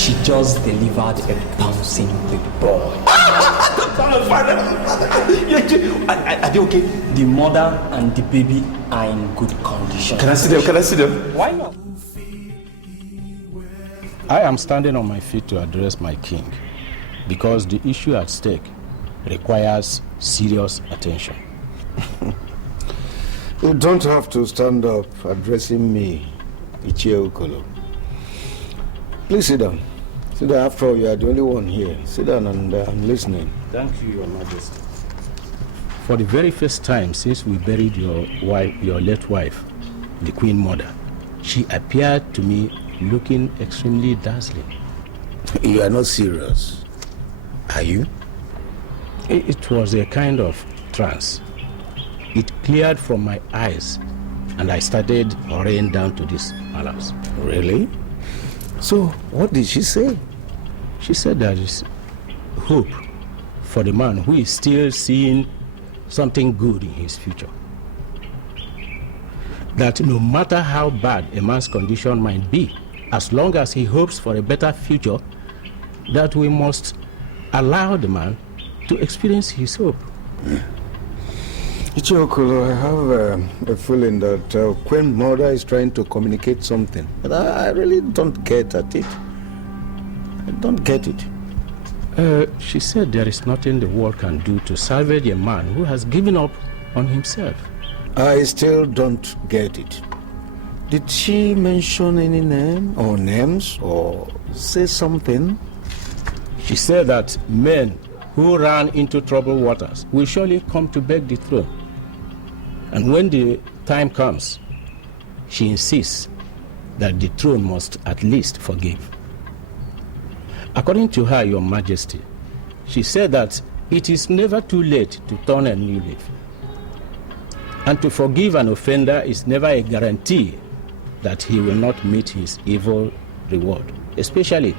She just delivered a bouncing baby boy. Are they okay? The mother and the baby are in good condition. Can I see them? Why not? I am standing on my feet to address my king because the issue at stake requires serious attention. You don't have to stand up addressing me, Ichie Okolo. Please sit down. Sit down. After all, you are the only one here. Sit down and I'm listening. Thank you, Your Majesty. For the very first time since we buried your late wife, the Queen Mother, she appeared to me looking extremely dazzling. You are not serious, are you? It was a kind of trance. It cleared from my eyes and I started hurrying down to this palace. Really? So, what did she say? She said there is hope for the man who is still seeing something good in his future. That no matter how bad a man's condition might be, as long as he hopes for a better future, that we must allow the man to experience his hope. Ichie Okolo, I have a feeling that Queen Mother is trying to communicate something, but I really don't get at it. I don't get it. She said there is nothing the world can do to salvage a man who has given up on himself. I still don't get it. Did she mention any name or names or say something? She said that men who ran into troubled waters will surely come to beg the throne. And when the time comes, she insists that the throne must at least forgive. According to her, Your Majesty, she said that it is never too late to turn a new leaf. And to forgive an offender is never a guarantee that he will not meet his evil reward, especially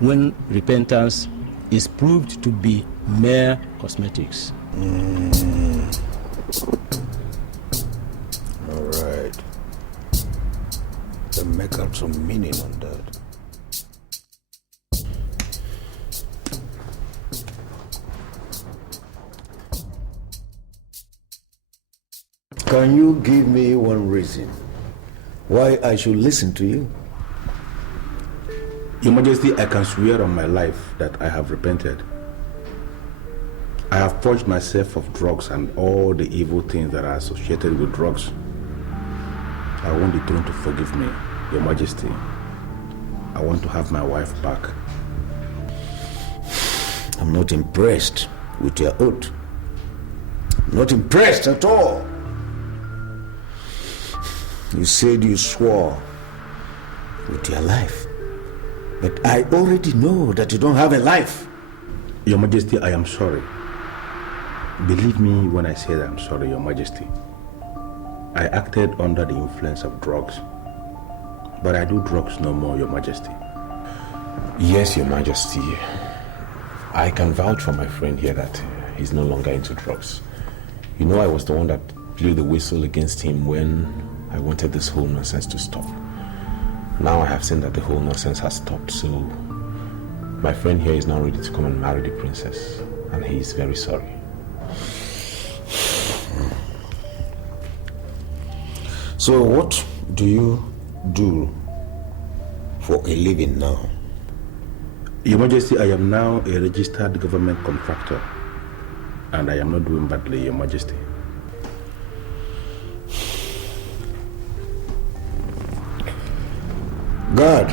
when repentance is proved to be mere cosmetics. All right. Then make out some meaning on that. Can you give me one reason why I should listen to you? Your Majesty, I can swear on my life that I have repented. I have purged myself of drugs and all the evil things that are associated with drugs. I want the throne to forgive me, Your Majesty. I want to have my wife back. I'm not impressed with your oath. Not impressed at all. You said you swore with your life. But I already know that you don't have a life. Your Majesty, I am sorry. Believe me when I say that I'm sorry, Your Majesty. I acted under the influence of drugs. But I do drugs no more, Your Majesty. Yes, Your Majesty. I can vouch for my friend here that he's no longer into drugs. You know, I was the one that blew the whistle against him when I wanted this whole nonsense to stop. Now I have seen that the whole nonsense has stopped, so my friend here is now ready to come and marry the princess, and he is very sorry. So what do you do for a living now? Your Majesty, I am now a registered government contractor, and I am not doing badly, Your Majesty. God,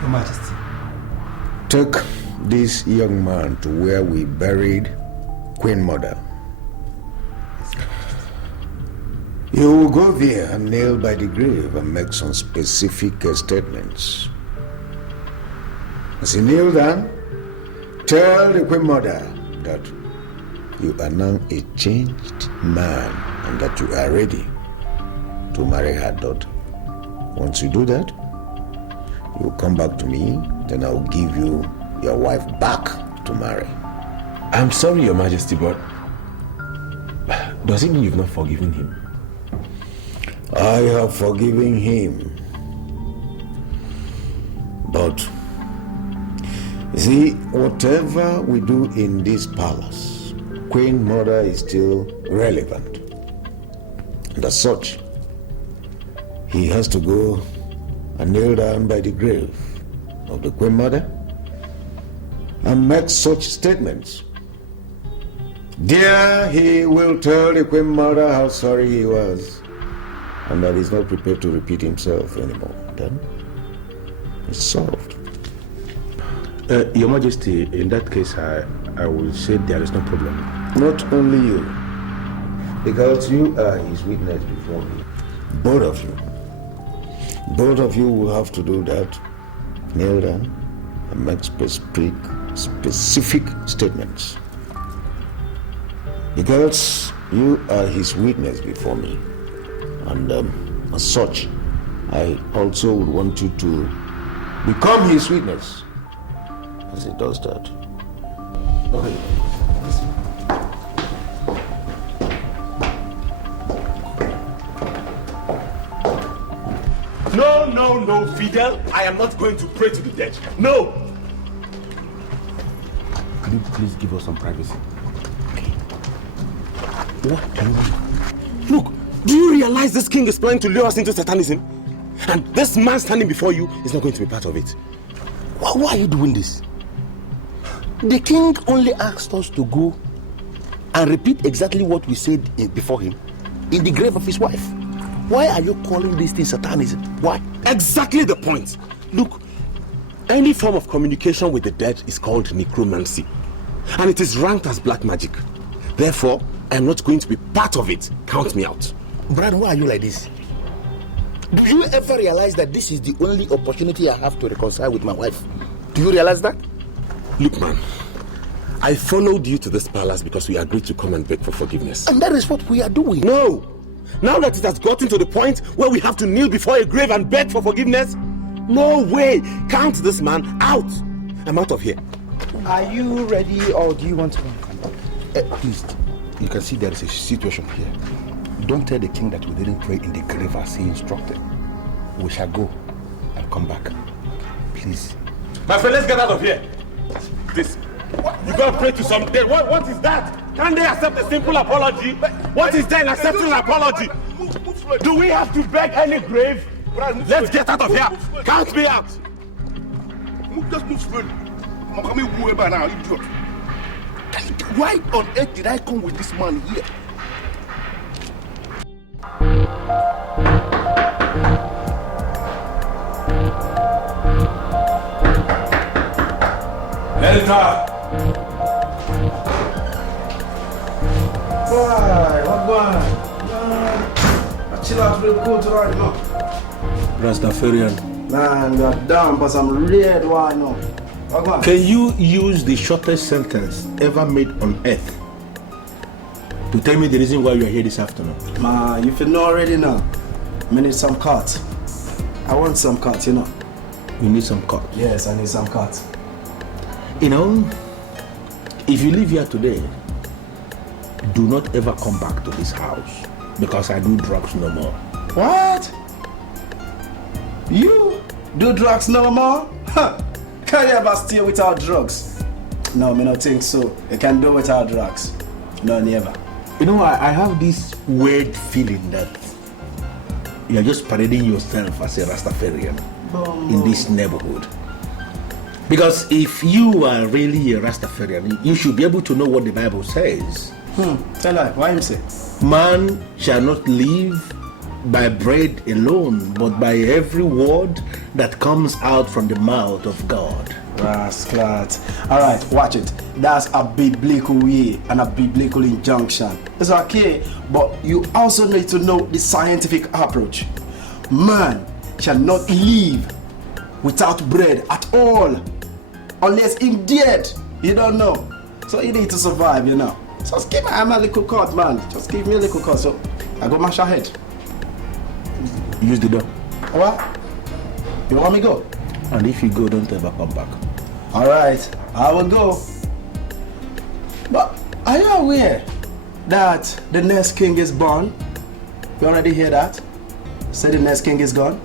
Your Majesty. take this young man to where we buried Queen Mother. You will go there and kneel by the grave and make some specific statements. As you kneel down, tell the Queen Mother that you are now a changed man and that you are ready to marry her daughter. Once you do that, you will come back to me, then I will give you your wife back to marry. I'm sorry, Your Majesty, but does it mean you've not forgiven him? I have forgiven him, But, you see, whatever we do in this palace, Queen Mother is still relevant. And as such, he has to go and kneel down by the grave of the Queen Mother and make such statements. There he will tell the Queen Mother how sorry he was and that he's not prepared to repeat himself anymore. Then it's solved. Your Majesty, in that case, I will say there is no problem. Not only you, because you are his witness before me. Both of you. Both of you will have to do that. Kneel down and make specific statements. Because you are his witness before me. And as such, I also would want you to become his witness as he does that. Okay. No, Fidel. I am not going to pray to the dead. No! Could you please give us some privacy? What do you mean? Look, do you realize this king is planning to lure us into Satanism? And this man standing before you is not going to be part of it. Why are you doing this? The king only asked us to go and repeat exactly what we said before him in the grave of his wife. Why are you calling this thing Satanism? Why? Exactly the point. Look, any form of communication with the dead is called necromancy. And it is ranked as black magic. Therefore, I am not going to be part of it. Count me out. Brad, why are you like this? Do you ever realize that this is the only opportunity I have to reconcile with my wife? Do you realize that? Look, man, I followed you to this palace because we agreed to come and beg for forgiveness. And that is what we are doing. No! Now that it has gotten to the point where we have to kneel before a grave and beg for forgiveness, no way! Count this man out! I'm out of here. Are you ready or do you want to go? Please, you can see there is a situation here. Don't tell the king that we didn't pray in the grave as he instructed. We shall go and come back. Please. My friend, let's get out of here. This. You gotta pray to some dead. What is that? Can they accept a simple apology? What is there in accepting an apology? Do we have to beg any grave? Let's get out of here. Count me out. Just move slowly. I'm coming whoever now, idiot. Why on earth did I come with this man here? Enter. Why? What going? I chill out real cool tonight, no? Rastafarian. Man, you're down, but I'm red wine now. What going? Can you use the shortest sentence ever made on earth to tell me the reason why you are here this afternoon? Man, you feel know already now. I need some cards. I want some cards, you know. You need some cards. Yes, I need some cards. You know, if you live here today, do not ever come back to this house because I do drugs no more. What? You do drugs no more? Huh. Can you ever stay without drugs? No, me not think so. You can do without drugs. No, never. You know, I have this weird feeling that you're just parading yourself as a Rastafarian in this neighborhood. Because if you are really a Rastafarian, you should be able to know what the Bible says. Tell her, why him say? Man shall not live by bread alone, but by every word that comes out from the mouth of God. Rasclat. Alright, watch it. That's a biblical way and a biblical injunction. It's okay, but you also need to know the scientific approach. Man shall not live without bread at all, unless him dead. You don't know. So you need to survive, you know. So just give me a little cut, man. Just give me a little cut. So I go mash ahead. Use the door. What? You want me go? And if you go, don't ever come back. Alright, I will go. But are you aware that the next king is born? You already hear that? Say the next king is gone?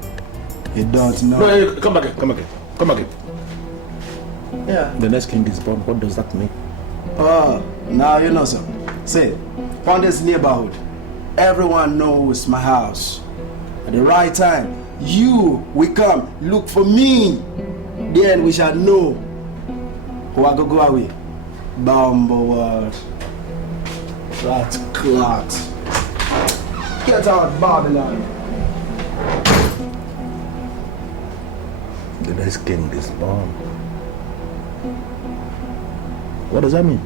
You don't know. No, come back. Come again. Yeah. The next king is born. What does that mean? Oh, now you know, sir. See, on this neighborhood, everyone knows my house. At the right time, you will come look for me. Then we shall know who I go away. Bumble rat clot. Get out, Babylon. The next king is born. What does that mean?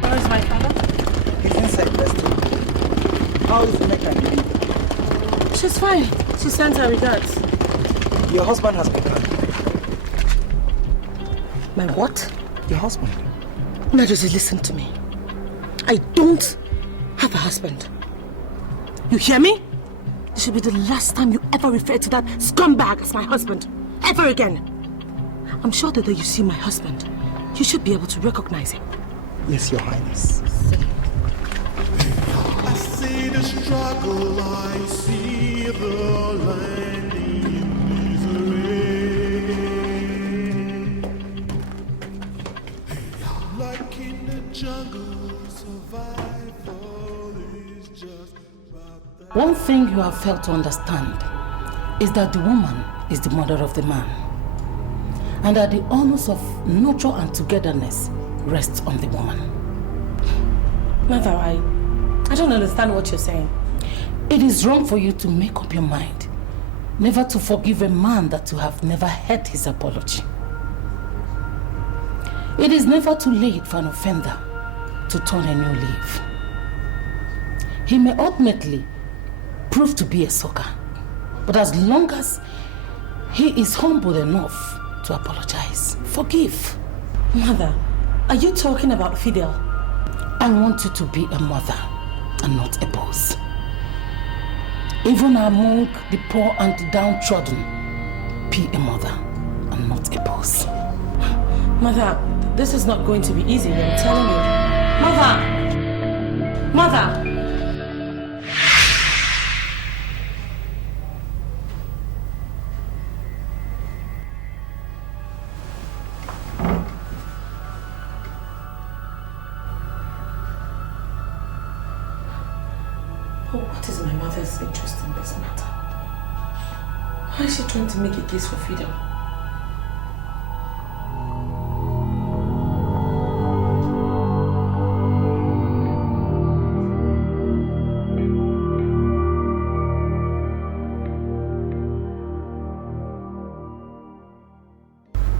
Where is my father? He's inside resting. How is the mechanic? She's fine. She sent her regards. Your husband has been hurt. My what? Your husband? Majesty, listen to me. I don't have a husband. You hear me? This should be the last time you ever refer to that scumbag as my husband. Ever again. I'm sure that when you see my husband, you should be able to recognize him. Yes, Your Highness. I see the struggle, I see the land in misery. Like in the jungle, survival is just about that. One thing you have failed to understand is that the woman is the mother of the man, and that the honors of nurture and togetherness rests on the woman. Mother, I don't understand what you're saying. It is wrong for you to make up your mind never to forgive a man that you have never heard his apology. It is never too late for an offender to turn a new leaf. He may ultimately prove to be a sucker, but as long as he is humble enough to apologize, forgive. Mother, are you talking about Fidel? I want you to be a mother and not a boss. Even among the poor and the downtrodden, be a mother and not a boss. Mother, this is not going to be easy, I'm telling you. Mother! Mother! What is my mother's interest in this matter? Why is she trying to make a case for Fidel?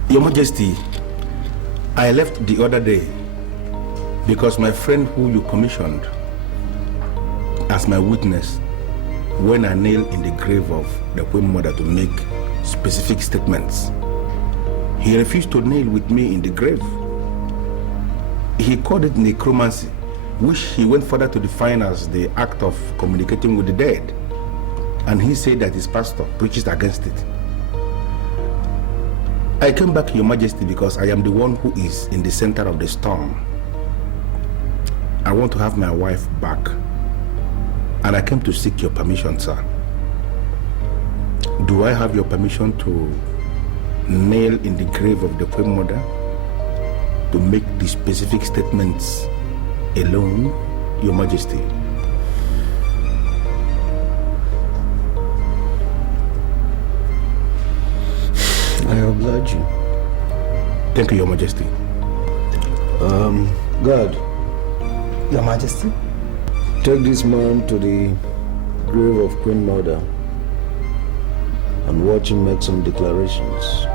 Your Majesty, I left the other day because my friend who you commissioned as my witness when I nailed in the grave of the Queen Mother to make specific statements. He refused to nail with me in the grave. He called it necromancy, which he went further to define as the act of communicating with the dead. And he said that his pastor preaches against it. I came back, Your Majesty, because I am the one who is in the center of the storm. I want to have my wife back. And I came to seek your permission, sir. Do I have your permission to nail in the grave of the Queen Mother to make the specific statements alone, Your Majesty? I oblige you. Thank you, Your Majesty. God, Your Majesty? take this man to the grave of Queen Mother and watch him make some declarations.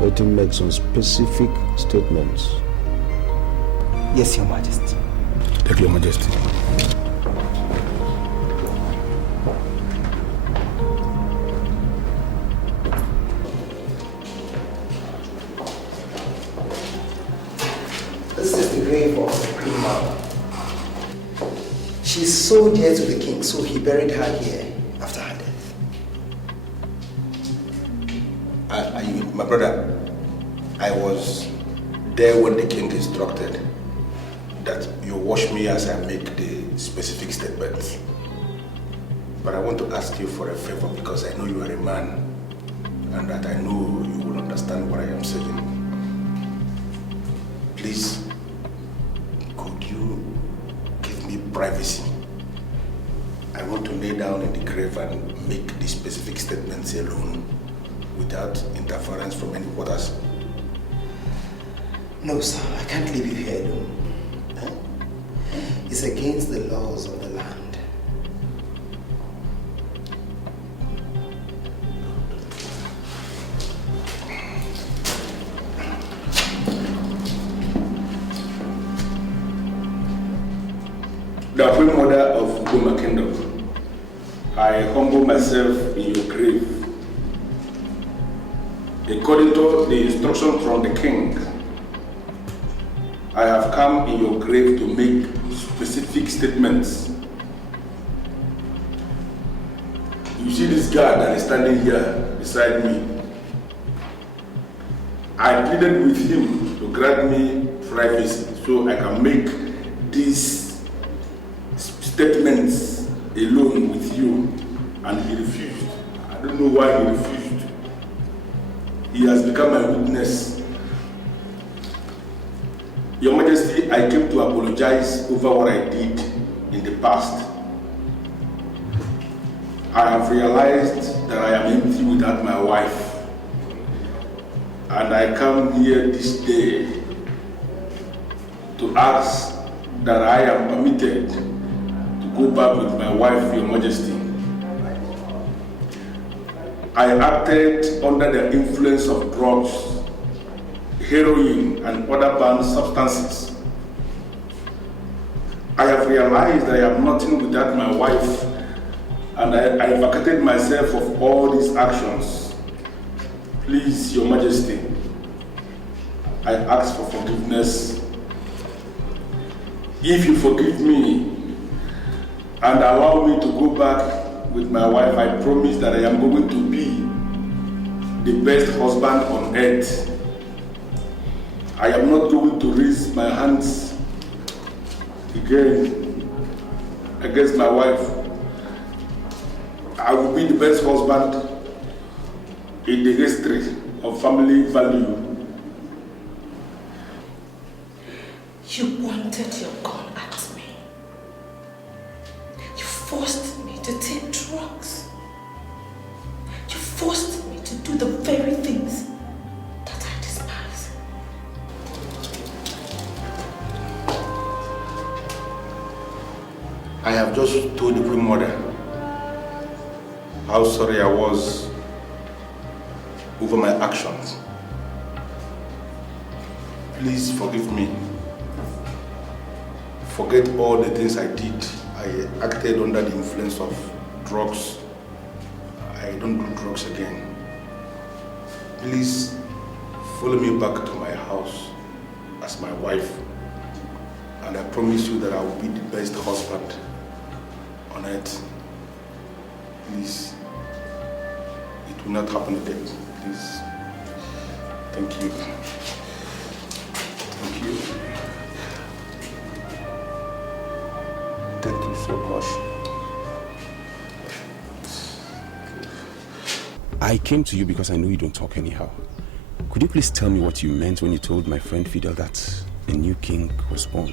Let him make some specific statements. Yes, Your Majesty. Thank you, Your Majesty. This is the grave of the Queen Mother. She's so dear to the king, so he buried her here after her death. My brother, I was there when the king instructed that you watch me as I make the specific statements. But I want to ask you for a favor because I know you are a man and that I know you will understand what I am saying. Please, could you give me privacy? I want to lay down in the grave and make the specific statements alone without interference from any others. No, sir, I can't leave you here alone. Huh? It's against the laws of the land. The Queen Mother of Goma Kingdom, I humble myself in your grave. According to the instruction from the king, I have come in your grave to make specific statements. You see this guard that is standing here beside me. I pleaded with him to grant me privacy so I can make these statements alone with you, and he refused. I don't know why he refused. He has become my witness. Your Majesty, I came to apologize over what I did in the past. I have realized that I am empty without my wife, and I come here this day to ask that I am permitted to go back with my wife, Your Majesty. I acted under the influence of drugs, heroin, and other banned substances. I have realized that I am nothing without my wife, and I have vacated myself of all these actions. Please, Your Majesty, I ask for forgiveness. If you forgive me and allow me to go back with my wife, I promise that I am going to be the best husband on earth. I am not going to raise my hands again against my wife. I will be the best husband in the history of family value. You pointed your gun at me. You forced me to take drugs. You forced me to do the very things that I despise. I have just told the Queen Mother how sorry I was over my actions. Please forgive me. Forget all the things I did. I acted under the influence of drugs. I don't do drugs again. Please follow me back to my house as my wife, and I promise you that I will be the best husband on earth. Please, it will not happen again. Please. Thank you. Thank you. Thank you so much. I came to you because I know you don't talk anyhow. Could you please tell me what you meant when you told my friend Fidel that a new king was born?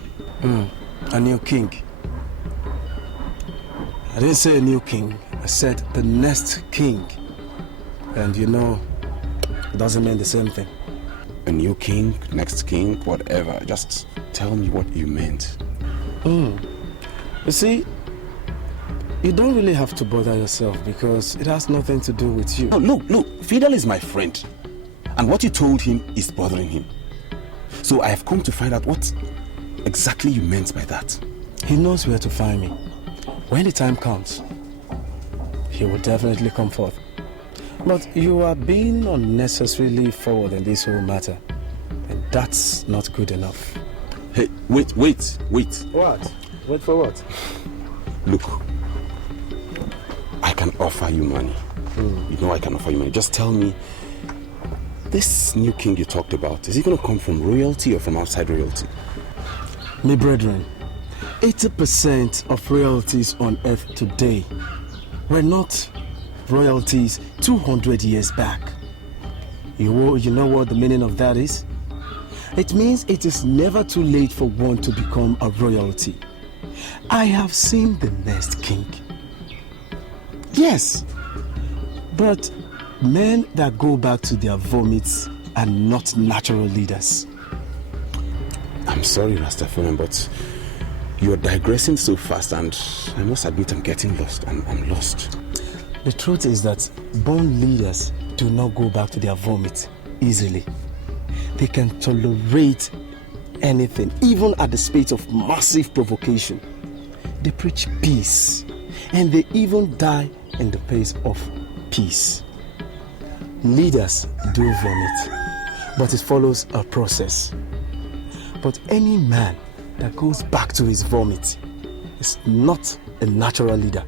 A new king? I didn't say a new king. I said the next king. And you know, it doesn't mean the same thing. A new king, next king, whatever. Just tell me what you meant. You see, you don't really have to bother yourself because it has nothing to do with you. No, look, Fidel is my friend. And what you told him is bothering him. So I have come to find out what exactly you meant by that. He knows where to find me. When the time comes, he will definitely come forth. But you are being unnecessarily forward in this whole matter. And that's not good enough. Hey, wait. What? Wait for what? Look, I can offer you money. You know I can offer you money. Just tell me, this new king you talked about, is he going to come from royalty or from outside royalty? Me brethren, 80% of royalties on earth today were not royalties 200 years back. You know what the meaning of that is? It means it is never too late for one to become a royalty. I have seen the next king. Yes, but men that go back to their vomits are not natural leaders. I'm sorry, Rastafarian, but you're digressing so fast, and I must admit I'm getting lost. I'm lost. The truth is that born leaders do not go back to their vomit easily. They can tolerate anything, even at the space of massive provocation. They preach peace, and they even die in the place of peace. Leaders do vomit, but it follows a process. But any man that goes back to his vomit is not a natural leader,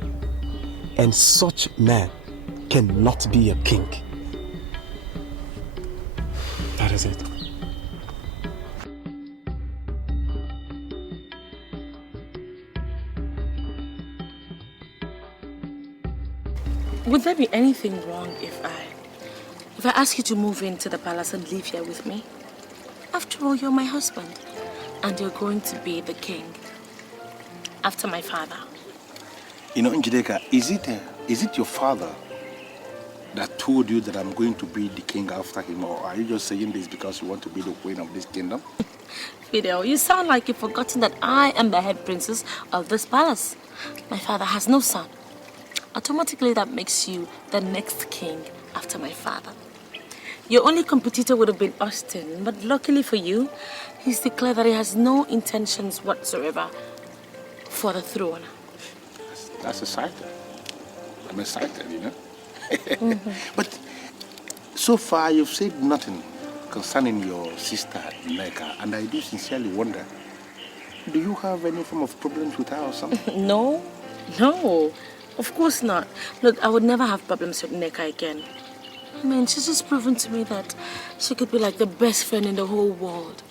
and such man cannot be a king. That is it. Would there be anything wrong if I ask you to move into the palace and live here with me? After all, you're my husband, and you're going to be the king after my father. You know, Njideka, is it your father that told you that I'm going to be the king after him, or are you just saying this because you want to be the queen of this kingdom? EDO, you sound like you've forgotten that I am the head princess of this palace. My father has no son. Automatically, that makes you the next king after my father. Your only competitor would have been Austin, but luckily for you, he's declared that he has no intentions whatsoever for the throne. That's exciting. I'm excited, you know. But so far, you've said nothing concerning your sister, Neka, and I do sincerely wonder, do you have any form of problems with her or something? No, of course not. Look, I would never have problems with Neka again. I mean, she's just proven to me that she could be like the best friend in the whole world.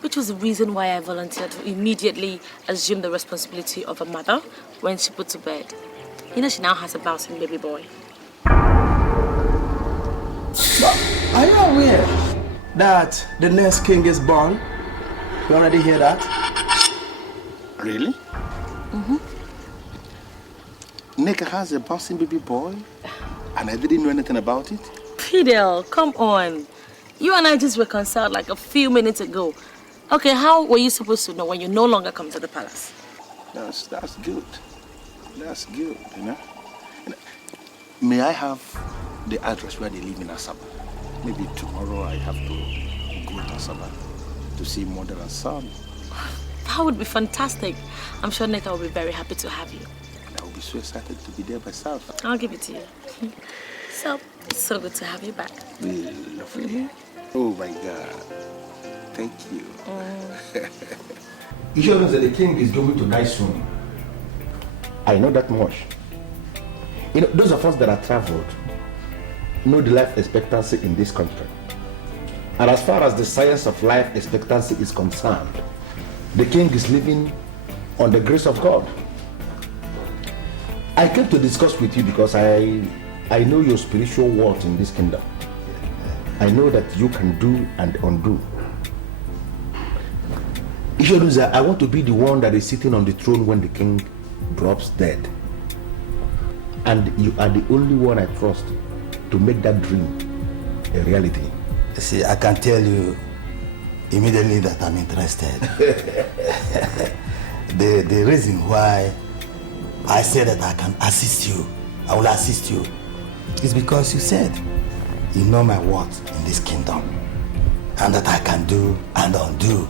Which was the reason why I volunteered to immediately assume the responsibility of a mother when she put to bed. You know, she now has a bouncing baby boy. But are you aware that the next king is born? You already hear that? Really? Mm-hmm. Neka has a bouncing baby boy, and I didn't know anything about it? Fidel, come on. You and I just reconciled like a few minutes ago. Okay, how were you supposed to know when you no longer come to the palace? That's good. That's good, you know. May I have the address where they live in Asaba? Maybe tomorrow I have to go to Asaba to see mother and son. That would be fantastic. I'm sure Neka will be very happy to have you. And I will be so excited to be there myself. I'll give it to you. So, it's so good to have you back. Lovely. Oh my God. Thank you. You sure that the king is going to die soon? I know that much. You know, those of us that have traveled know the life expectancy in this country. And as far as the science of life expectancy is concerned, the king is living on the grace of God. I came to discuss with you because I know your spiritual worth in this kingdom. I know that you can do and undo. Ishoduza, I want to be the one that is sitting on the throne when the king drops dead. And you are the only one I trust to make that dream a reality. See, I can tell you immediately that I'm interested. the reason why I say that I can assist you, I will assist you, is because you said you know my worth in this kingdom and that I can do and undo.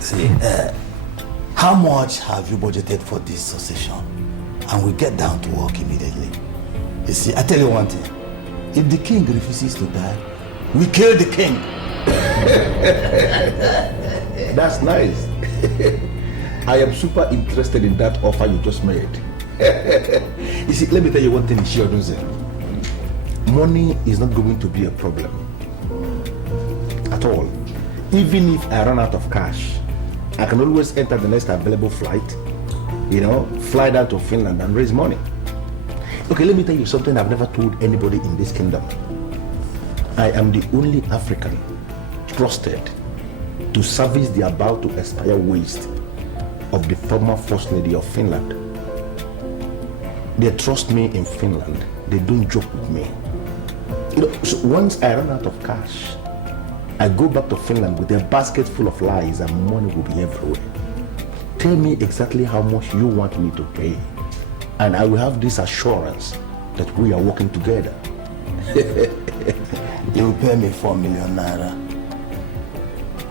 See, how much have you budgeted for this succession? And we get down to work immediately. You see, I tell you one thing. If the king refuses to die, we kill the king. That's nice. I am super interested in that offer you just made. You see, let me tell you one thing, Ishioduze. Money is not going to be a problem at all. Even if I run out of cash, I can always enter the next available flight fly down to Finland and raise money. Okay, let me tell you something I've never told anybody in this kingdom. I am the only African trusted to service the about to expire waste of the former First Lady of Finland. They trust me in Finland. They don't joke with me. So once I run out of cash, I go back to Finland with a basket full of lies and money will be everywhere. Tell me exactly how much you want me to pay, and I will have this assurance that we are working together. You will pay me 4 million naira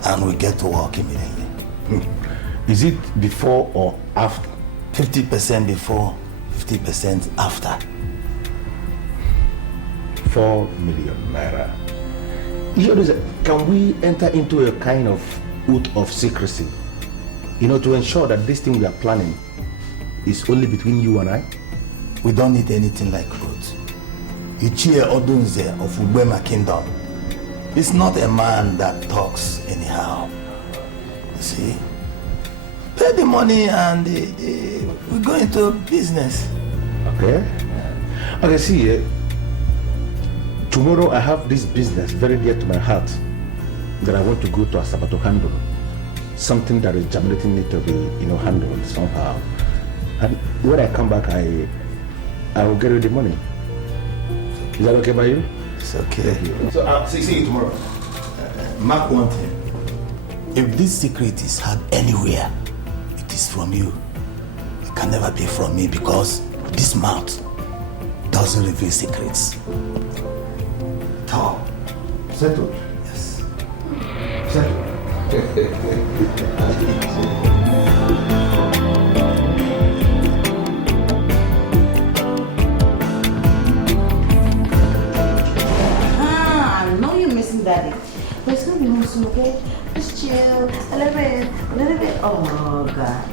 and we get to work immediately. Is it before or after? 50% before, 50% after. 4 million naira. Can we enter into a kind of oath of secrecy? To ensure that this thing we are planning is only between you and I? We don't need anything like oath. Ichie Odunze of Ubema Kingdom is not a man that talks anyhow. You see? Pay the money and we go into business. Okay. Okay, see, tomorrow I have this business very dear to my heart that I want to go to Asaba to handle. Something that is germinating need to be, handled somehow. And when I come back, I will get you the money. Is that okay by you? It's okay. So I'll see you tomorrow. Mark one thing. If this secret is had anywhere, it is from you. It can never be from me because this mouth doesn't reveal secrets. Talk. Settled? Yes. Settled. I know you're missing Daddy, but it's gonna be home soon, okay? Just chill, a little bit. Oh God,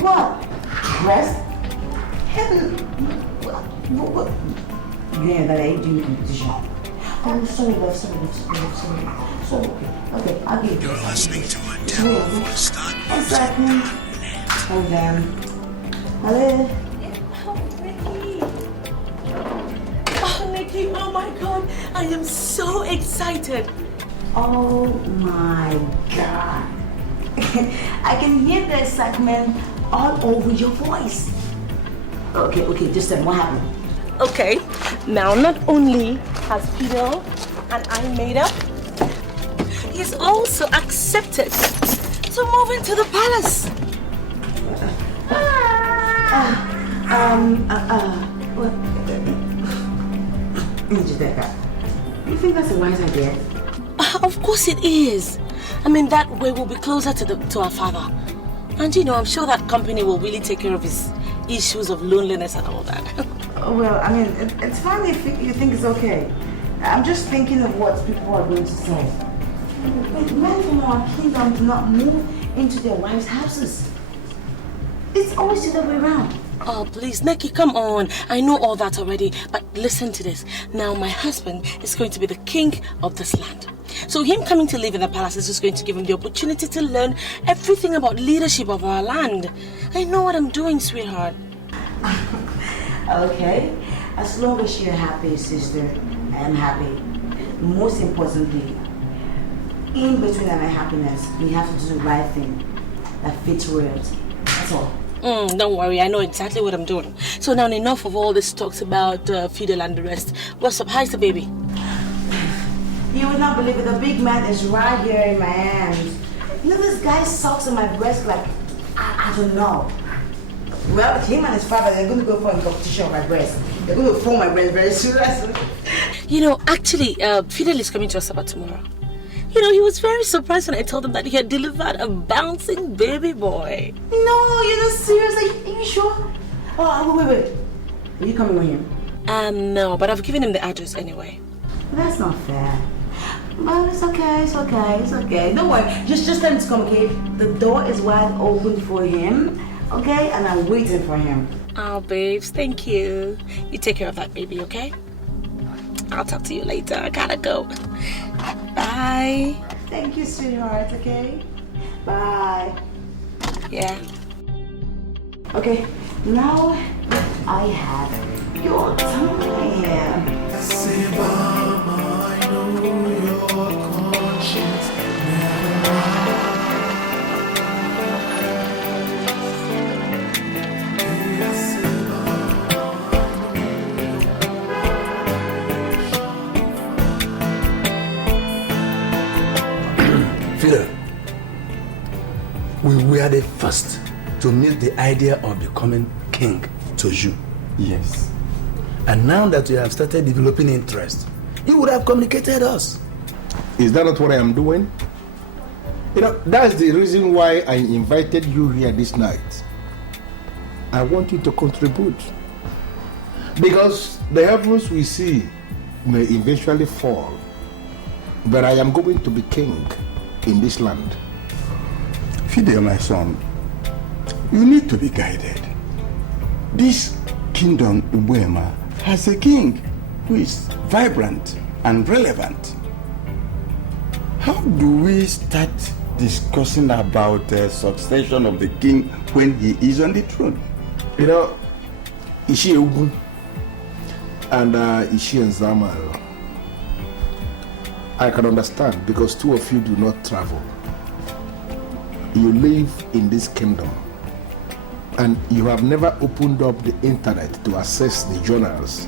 what? Rest? Heaven? What? Yeah, that I do competition. Oh, sorry, love. So, okay, I'll give you. You're listening to a demo for Start One second. Hold on. Hello? Nikki, oh my God, I am so excited. Oh my God. I can hear the excitement all over your voice. Okay, just then, what happened? Okay, now not only has Peter and I made up, he's also accepted to move into the palace. You think that's a wise idea? Of course it is. I mean, that way we'll be closer to our father. And I'm sure that company will really take care of his issues of loneliness and all that. Well, I mean, it's fine if you think it's okay. I'm just thinking of what people are going to say. Men from our kingdom do not move into their wives' houses. It's always the other way around. Oh, please, Neki, come on. I know all that already, but listen to this. Now, my husband is going to be the king of this land. So him coming to live in the palace is just going to give him the opportunity to learn everything about leadership of our land. I know what I'm doing, sweetheart. Okay. As long as you're happy, sister, I'm happy. Most importantly, in between our happiness, we have to do the right thing that fits royalty. That's all. Don't worry, I know exactly what I'm doing. So now enough of all this talks about Fidel and the rest. What's up? How's the baby? You would not believe it. The big man is right here in my hands. This guy sucks on my breast like, I don't know. Well, with him and his father, they're going to go for a competition on my breast. They're going to fold my breast very seriously. Actually, Fidel is coming to Asaba tomorrow. He was very surprised when I told him that he had delivered a bouncing baby boy. No, you're not serious. Are you sure? Oh, wait. Are you coming with him? No, but I've given him the address anyway. That's not fair. But it's okay. Don't worry. Just tell him to come, okay? The door is wide open for him, okay? And I'm waiting for him. Oh, babes, thank you. You take care of that baby, okay? I'll talk to you later. I gotta go. Bye. Thank you, sweetheart, okay? Bye. Yeah. Okay, now I have your time. I know your conscience Fidel, we were the first to meet the idea of becoming king to you. Yes. And now that you have started developing interest, you would have communicated us. Is that not what I am doing? You know, that's the reason why I invited you here this night. I want you to contribute. Because the heavens we see may eventually fall. But I am going to be king in this land. Fidel, my son, you need to be guided. This kingdom in Buema has a king who is vibrant and relevant. How do we start discussing about the succession of the king when he is on the throne? You know, Ishi Ugun and Ishi Nzamal, I can understand because two of you do not travel. You live in this kingdom and you have never opened up the internet to access the journals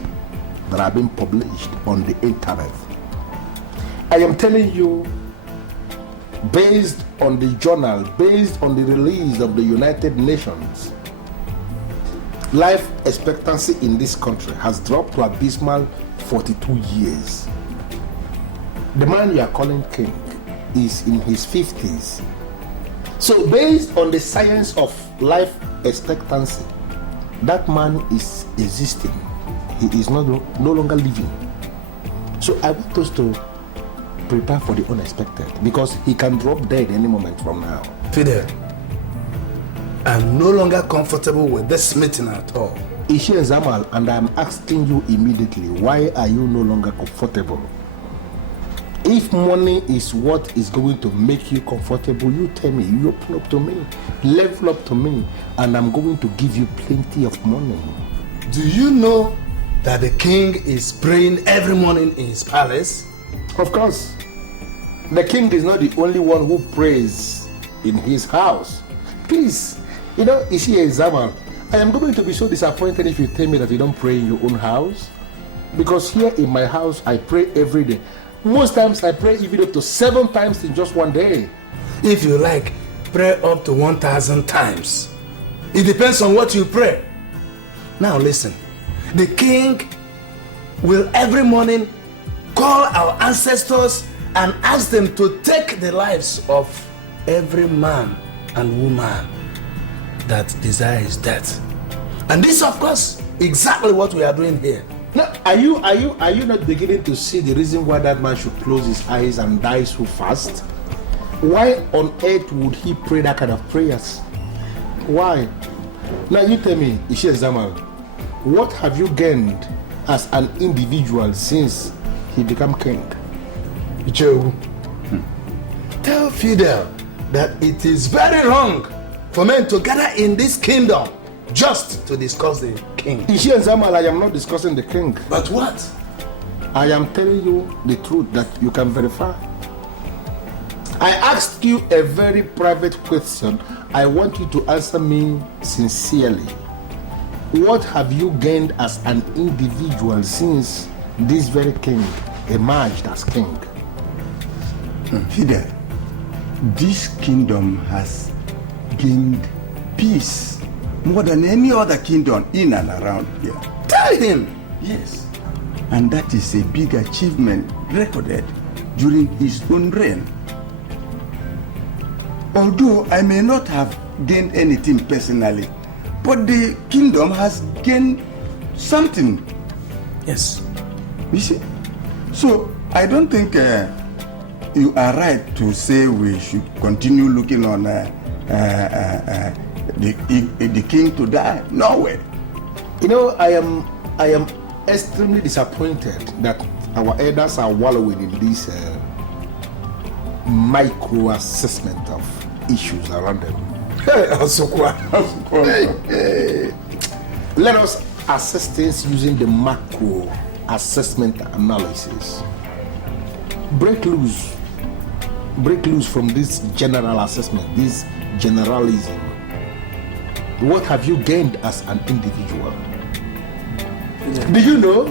that are being published on the internet. I am telling you, based on the journal, based on the release of the United Nations, life expectancy in this country has dropped to abysmal 42 years. The man you are calling king is in his 50s. So based on the science of life expectancy, that man is existing. He is no longer living. So I want us to prepare for the unexpected because he can drop dead any moment from now. Fidel, I'm no longer comfortable with this meeting at all. Ishi Zamal, and I'm asking you immediately, why are you no longer comfortable? If money is what is going to make you comfortable, you tell me, you open up to me, level up to me, and I'm going to give you plenty of money. Do you know that the king is praying every morning in his palace? Of course. The king is not the only one who prays in his house. Please, you know, Ishi Zamal, I am going to be so disappointed if you tell me that you don't pray in your own house. Because here in my house, I pray every day. Most times I pray even up to 7 times in just one day. If you like, pray up to 1,000 times. It depends on what you pray. Now listen, the king will every morning call our ancestors and ask them to take the lives of every man and woman that desires death. And this, of course, exactly what we are doing here. Now, are you not beginning to see the reason why that man should close his eyes and die so fast? Why on earth would he pray that kind of prayers? Why? Now you tell me, Ishi Zamal, what have you gained as an individual since he became king? Joe, tell Fidel that it is very wrong for men to gather in this kingdom just to discuss the king. Ishi Zamal, I am not discussing the king. But what? I am telling you the truth that you can verify. I asked you a very private question. I want you to answer me sincerely. What have you gained as an individual since this very king emerged as king? Fidel, this kingdom has gained peace more than any other kingdom in and around here. Tell him! Yes. And that is a big achievement recorded during his own reign. Although I may not have gained anything personally, but the kingdom has gained something. Yes. You see? So I don't think you are right to say we should continue looking on the king to die. No way. You know, I am extremely disappointed that our elders are wallowing in this micro assessment of issues around them. Let us assess things using the macro assessment analysis. Break loose from this general assessment, this generalism. What have you gained as an individual? Do you know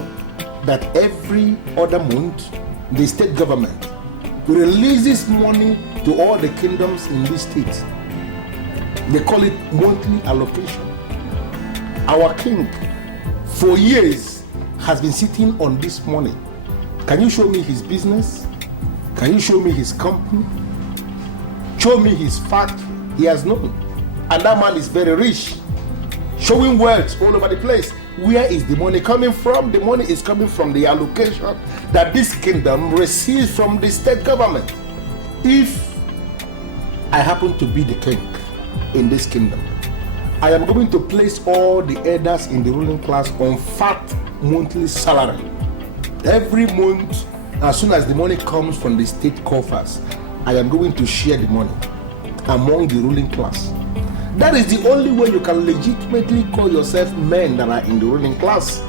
that every other month the state government releases money to all the kingdoms in this state? They call it monthly allocation. Our king for years has been sitting on this money. Can you show me his business? Can you show me his company? Show me his factory. He has known. And that man is very rich, showing wealth all over the place. Where is the money coming from? The money is coming from the allocation that this kingdom receives from the state government. If I happen to be the king in this kingdom, I am going to place all the elders in the ruling class on fat monthly salary. Every month, as soon as the money comes from the state coffers, I am going to share the money among the ruling class. That is the only way you can legitimately call yourself men that are in the ruling class.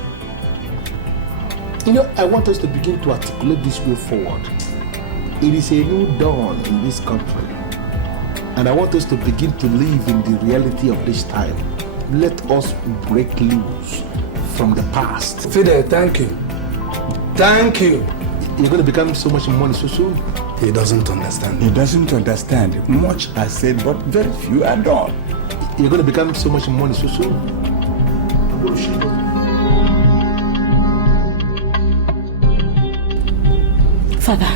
You know, I want us to begin to articulate this way forward. It is a new dawn in this country. And I want us to begin to live in the reality of this time. Let us break loose from the past. Fidel, thank you. Thank you. You're going to become so much money so soon. He doesn't understand. He doesn't understand. Much I said, but very few are done. You're going to become so much money so soon. Father,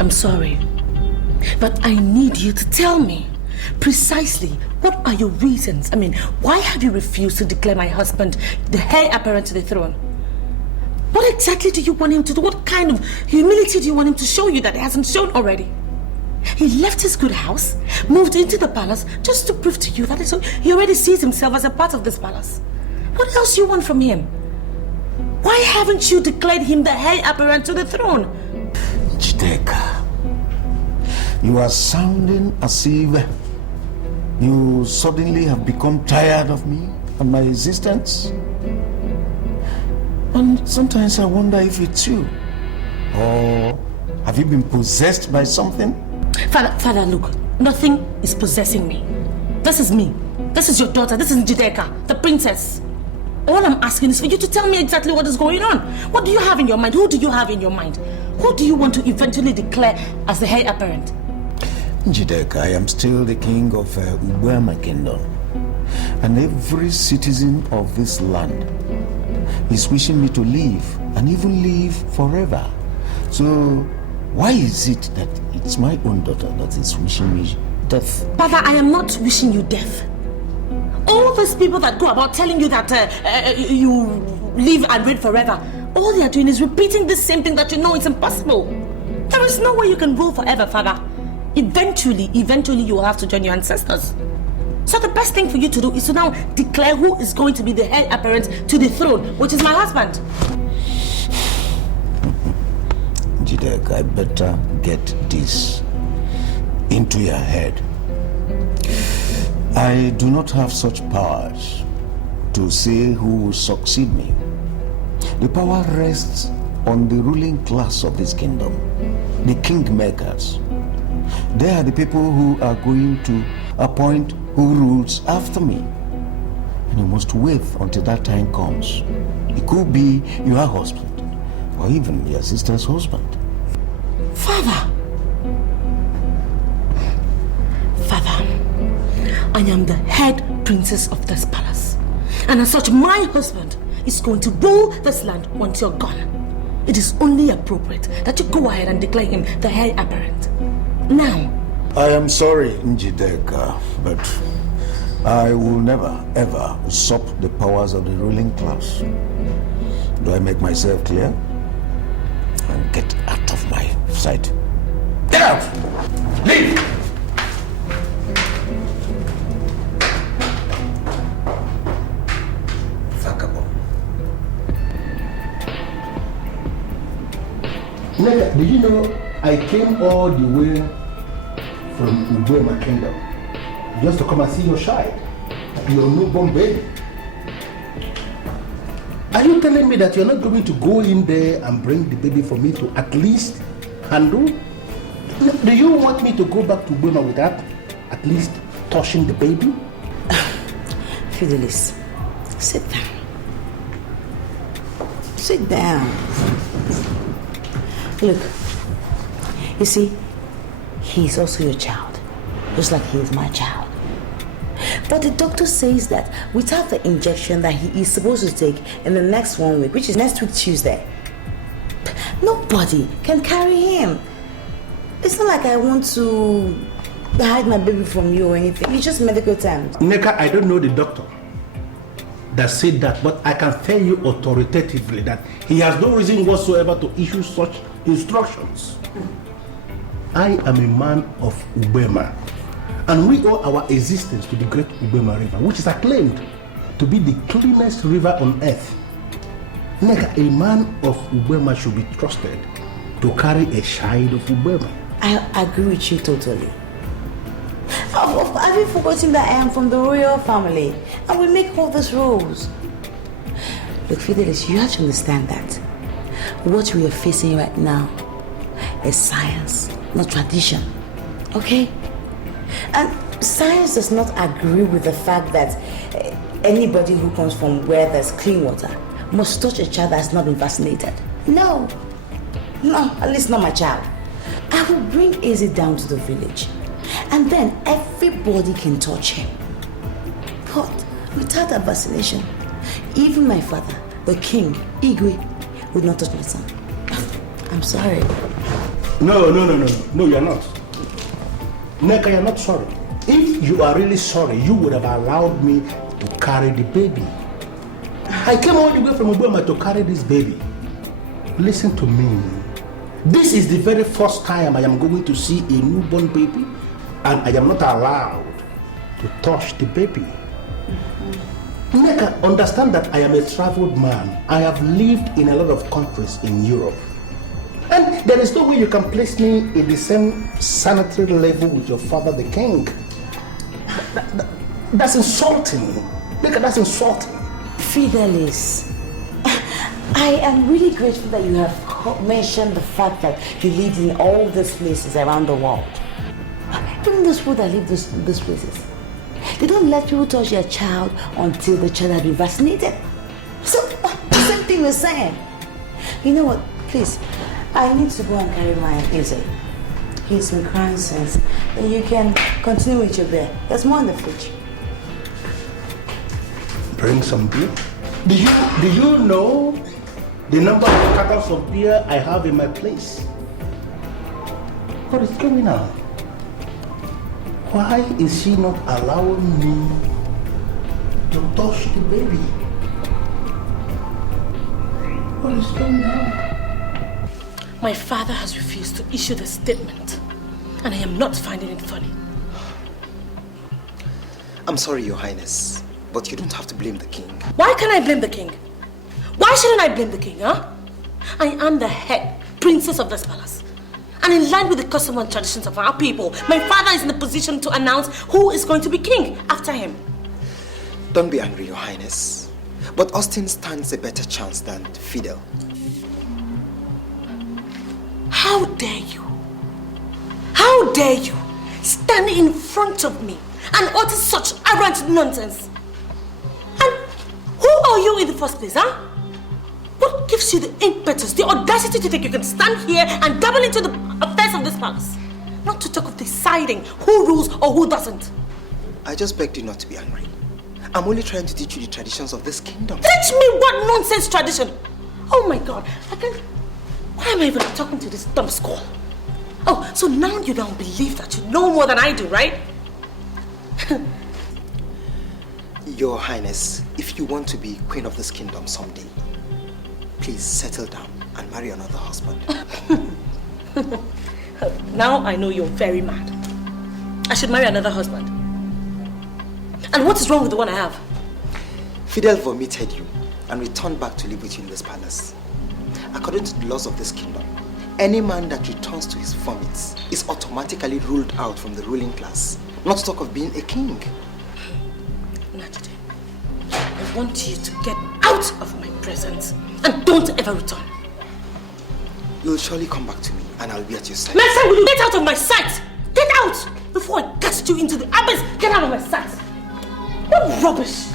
I'm sorry, but I need you to tell me precisely what are your reasons. I mean, why have you refused to declare my husband the heir apparent to the throne? What exactly do you want him to do? What kind of humility do you want him to show you that he hasn't shown already? He left his good house, moved into the palace just to prove to you that he already sees himself as a part of this palace. What else do you want from him? Why haven't you declared him the heir apparent to the throne? Chideka, you are sounding as if you suddenly have become tired of me and my existence. And sometimes I wonder if it's you. Or have you been possessed by something? Father, look, nothing is possessing me. This is me. This is your daughter. This is Njideka, the princess. All I'm asking is for you to tell me exactly what is going on. What do you have in your mind? Who do you have in your mind? Who do you want to eventually declare as the heir apparent? Njideka, I am still the king of Ubuama Kingdom. And every citizen of this land is wishing me to live, and even live forever. So why is it that it's my own daughter that is wishing me death? Father, I am not wishing you death. All those people that go about telling you that you live and reign forever, all they are doing is repeating the same thing that you know is impossible. There is no way you can rule forever, Father. Eventually you will have to join your ancestors. So the best thing for you to do is to now declare who is going to be the heir apparent to the throne, which is my husband. Njideka, I better get this into your head. I do not have such powers to say who will succeed me. The power rests on the ruling class of this kingdom, the kingmakers. They are the people who are going to appoint who rules after me. And you must wait until that time comes. It could be your husband, or even your sister's husband. Father, I am the head princess of this palace. And as such, my husband is going to rule this land once you're gone. It is only appropriate that you go ahead and declare him the heir apparent. Now. I am sorry, Njideka, but I will never, ever usurp the powers of the ruling class. Do I make myself clear? And get out of my sight. Get out! Leave! Nega, did you know I came all the way from Ubuama Kingdom just to come and see your child, your newborn baby. Are you telling me that you're not going to go in there and bring the baby for me to at least handle? Do you want me to go back to Burma without at least touching the baby? Fidelis, sit down. Sit down. Look, you see, he's also your child, just like he is my child. But the doctor says that without the injection that he is supposed to take in the next 1 week, which is next week Tuesday, nobody can carry him. It's not like I want to hide my baby from you or anything. It's just medical terms. Neka, I don't know the doctor that said that, but I can tell you authoritatively that he has no reason whatsoever to issue such instructions. I am a man of Ubema, and we owe our existence to the great Ubema River, which is acclaimed to be the cleanest river on earth. Neka, a man of Ubema should be trusted to carry a child of Ubema. I agree with you totally. Have you forgotten that I am from the royal family and we make all these rules? Look, Fidelis, you have to understand that what we are facing right now is science, not tradition. Okay? And science does not agree with the fact that anybody who comes from where there's clean water must touch a child that has not been vaccinated. No, at least not my child. I will bring Izzy down to the village and then everybody can touch him. But without a vaccination, even my father, the king, Igwe, would not touch my son. I'm sorry. No, you're not. Neka, you're not sorry. If you are really sorry, you would have allowed me to carry the baby. I came all the way from Obama to carry this baby. Listen to me. This is the very first time I am going to see a newborn baby, and I am not allowed to touch the baby. Neka, understand that I am a traveled man. I have lived in a lot of countries in Europe. And there is no way you can place me in the same sanitary level with your father, the king. That's insulting. Neka, that's insulting. Fidelis, I am really grateful that you have mentioned the fact that you lived in all these places around the world. Even those people that live those places, they don't let people touch their child until the child has been vaccinated. So, the same thing we're saying. You know what, please, I need to go and carry my Izzy. He's been crying since. And you can continue with your beer. There's more in the fridge. Bring some beer? Do you know the number of bottles of beer I have in my place? What is going on? Why is she not allowing me to touch the baby? What is going on? My father has refused to issue the statement, and I am not finding it funny. I'm sorry, Your Highness, but you don't have to blame the king. Why can't I blame the king? Why shouldn't I blame the king, huh? I am the head princess of this palace. And in line with the custom and traditions of our people, my father is in a position to announce who is going to be king after him. Don't be angry, Your Highness. But Austin stands a better chance than Fidel. How dare you? How dare you stand in front of me and utter such arrogant nonsense? And who are you in the first place, huh? What gives you the impetus, the audacity to think you can stand here and dabble into the affairs of this palace? Not to talk of deciding who rules or who doesn't. I just begged you not to be angry. I'm only trying to teach you the traditions of this kingdom. Teach me what nonsense tradition? Oh my God, why am I even talking to this dumb squall? Oh, so now you don't believe that you know more than I do, right? Your Highness, if you want to be queen of this kingdom someday, please settle down and marry another husband. Now I know you're very mad. I should marry another husband. And what is wrong with the one I have? Fidel vomited you and returned back to live with you in this palace. According to the laws of this kingdom, any man that returns to his vomits is automatically ruled out from the ruling class. not to talk of being a king. Najide, I want you to get out of my presence and don't ever return. You'll surely come back to me and I'll be at your side. Next time, will you get out of my sight? Get out before I cast you into the abyss. Get out of my sight. What rubbish!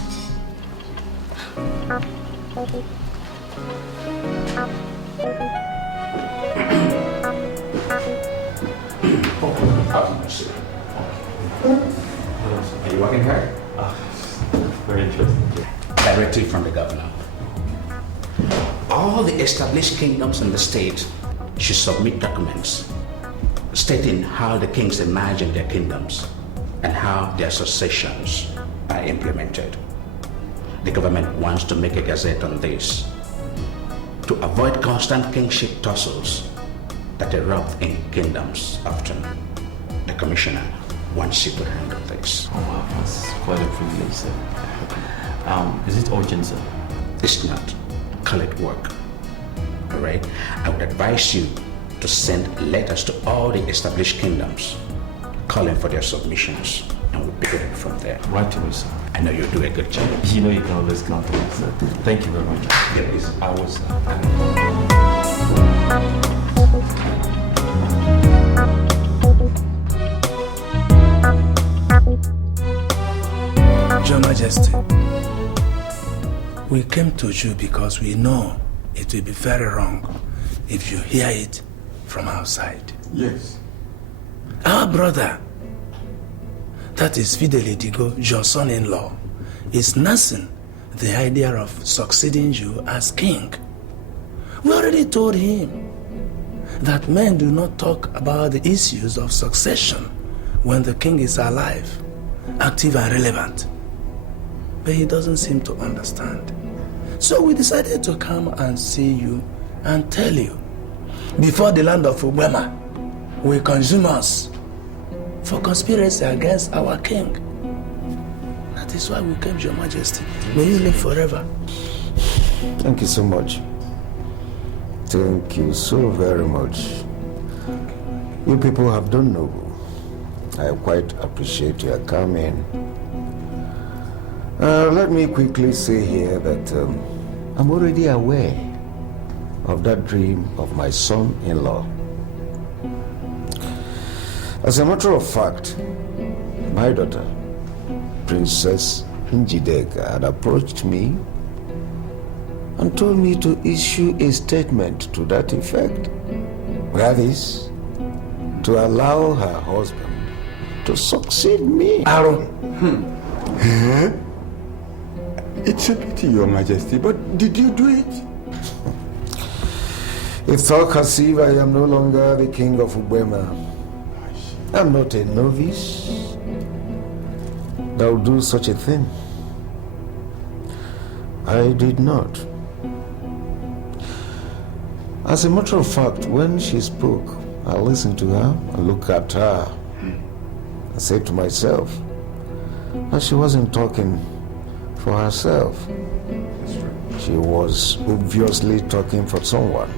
Are you working here? Very interesting. Directive from the governor. All the established kingdoms in the state should submit documents stating how the kings imagine their kingdoms and how their successions are implemented. The government wants to make a gazette on this to avoid constant kingship tussles that erupt in kingdoms often. The commissioner wants you to handle this. Oh wow, that's quite a privilege, sir. Is it urgent, sir? It's not. Call it work. All right? I would advise you to send letters to all the established kingdoms calling for their submissions, and we'll pick it up from there. Right away, sir. I know you'll do a good job. You know you can always count on me, sir. Thank you very much. Yeah, please. I will, sir. Your Majesty, we came to you because we know it will be very wrong if you hear it from outside. Yes. Our brother, that is Fidel Digo, your son-in-law, is nursing the idea of succeeding you as king. We already told him that men do not talk about the issues of succession when the king is alive, active and relevant. But he doesn't seem to understand. So we decided to come and see you and tell you, before the land of Ubema will consume us for conspiracy against our king. That is why we came, Your Majesty. May you live forever. Thank you so much. Thank you so very much. You people have done noble. I quite appreciate your coming. Let me quickly say here that I'm already aware of that dream of my son-in-law. As a matter of fact, my daughter, Princess Njideka, had approached me and told me to issue a statement to that effect. That is, to allow her husband to succeed me. Aaron. It's a pity, Your Majesty, but did you do it? It's talk as if I am no longer the king of Ubema. I'm not a novice that will do such a thing. I did not. As a matter of fact, when she spoke, I listened to her, I looked at her. I said to myself that she wasn't talking for herself. She was obviously talking for someone.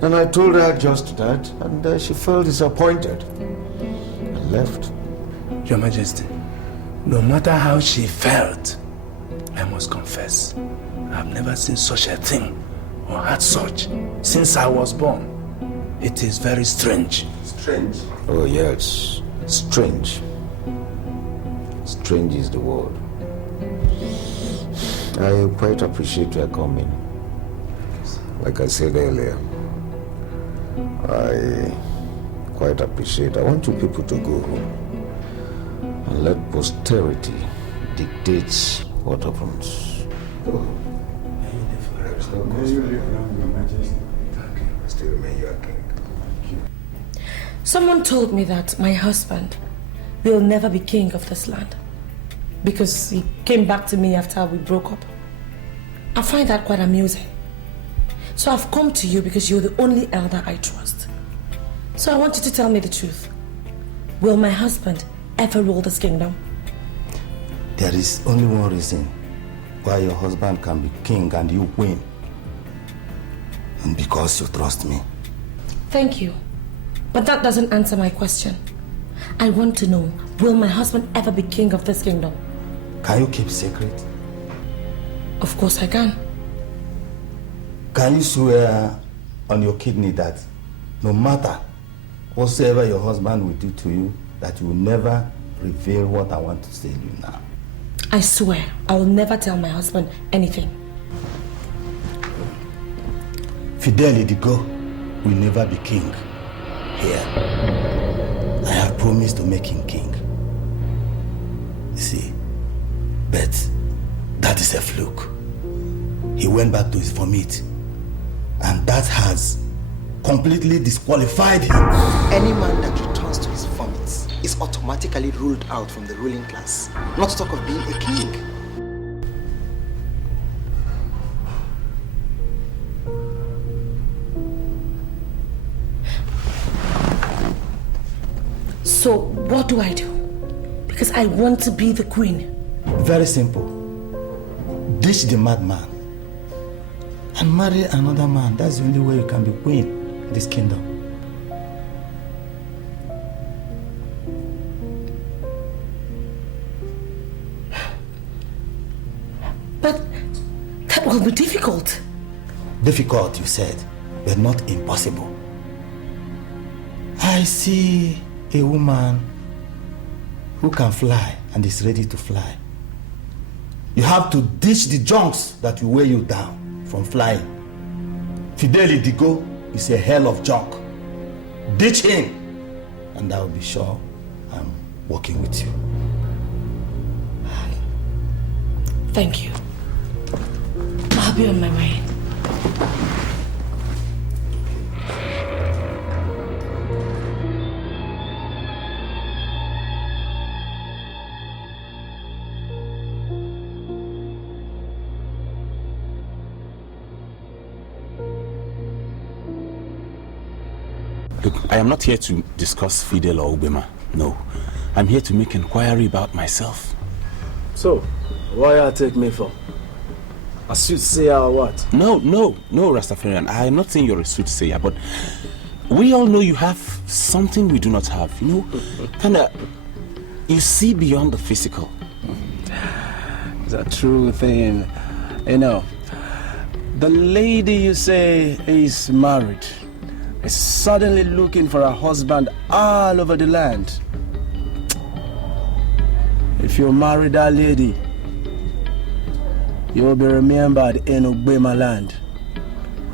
And I told her just that, and she felt disappointed and left. Your Majesty, no matter how she felt, I must confess, I've never seen such a thing or had such since I was born. It is very strange. Strange? Oh yes, strange. Strange is the word. I quite appreciate your coming. Like I said earlier, I quite appreciate. I want you people to go home and let posterity dictate what happens. Go. May you live long, Your Majesty. Thank you. Still remain your king. Someone told me that my husband will never be king of this land because he came back to me after we broke up. I find that quite amusing. So I've come to you because you're the only elder I trust. So I want you to tell me the truth. Will my husband ever rule this kingdom? There is only one reason why your husband can be king and you win. And because you trust me. Thank you. But that doesn't answer my question. I want to know, will my husband ever be king of this kingdom? Can you keep secret? Of course I can. Can you swear on your kidney that no matter whatsoever your husband will do to you, that you will never reveal what I want to tell you now? I swear, I will never tell my husband anything. Fidel Idigo will never be king here. I have promised to make him king. You see, but that is a fluke. He went back to his vomit, and that has completely disqualified him. Any man that returns to his vomit is automatically ruled out from the ruling class, not to talk of being a king. So what do I do? Because I want to be the queen. Very simple. Ditch the madman and marry another man. That's the only way you can be queen in this kingdom. But that will be difficult. Difficult, you said, but not impossible. I see a woman who can fly and is ready to fly. You have to ditch the junks that will weigh you down from flying. Fidel Idigo is a hell of junk. Ditch him, and I will be sure I'm working with you. Thank you. I'll be on my way. Look, I am not here to discuss Fidel or Ubema. No. I'm here to make inquiry about myself. So, why you take me for? A soothsayer or what? No, Rastafarian. I am not saying you're a soothsayer, but we all know you have something we do not have. You know, kinda, you see beyond the physical. It's a true thing. You know, the lady you say is married is suddenly looking for a husband all over the land. If you marry that lady, you will be remembered in Ubema land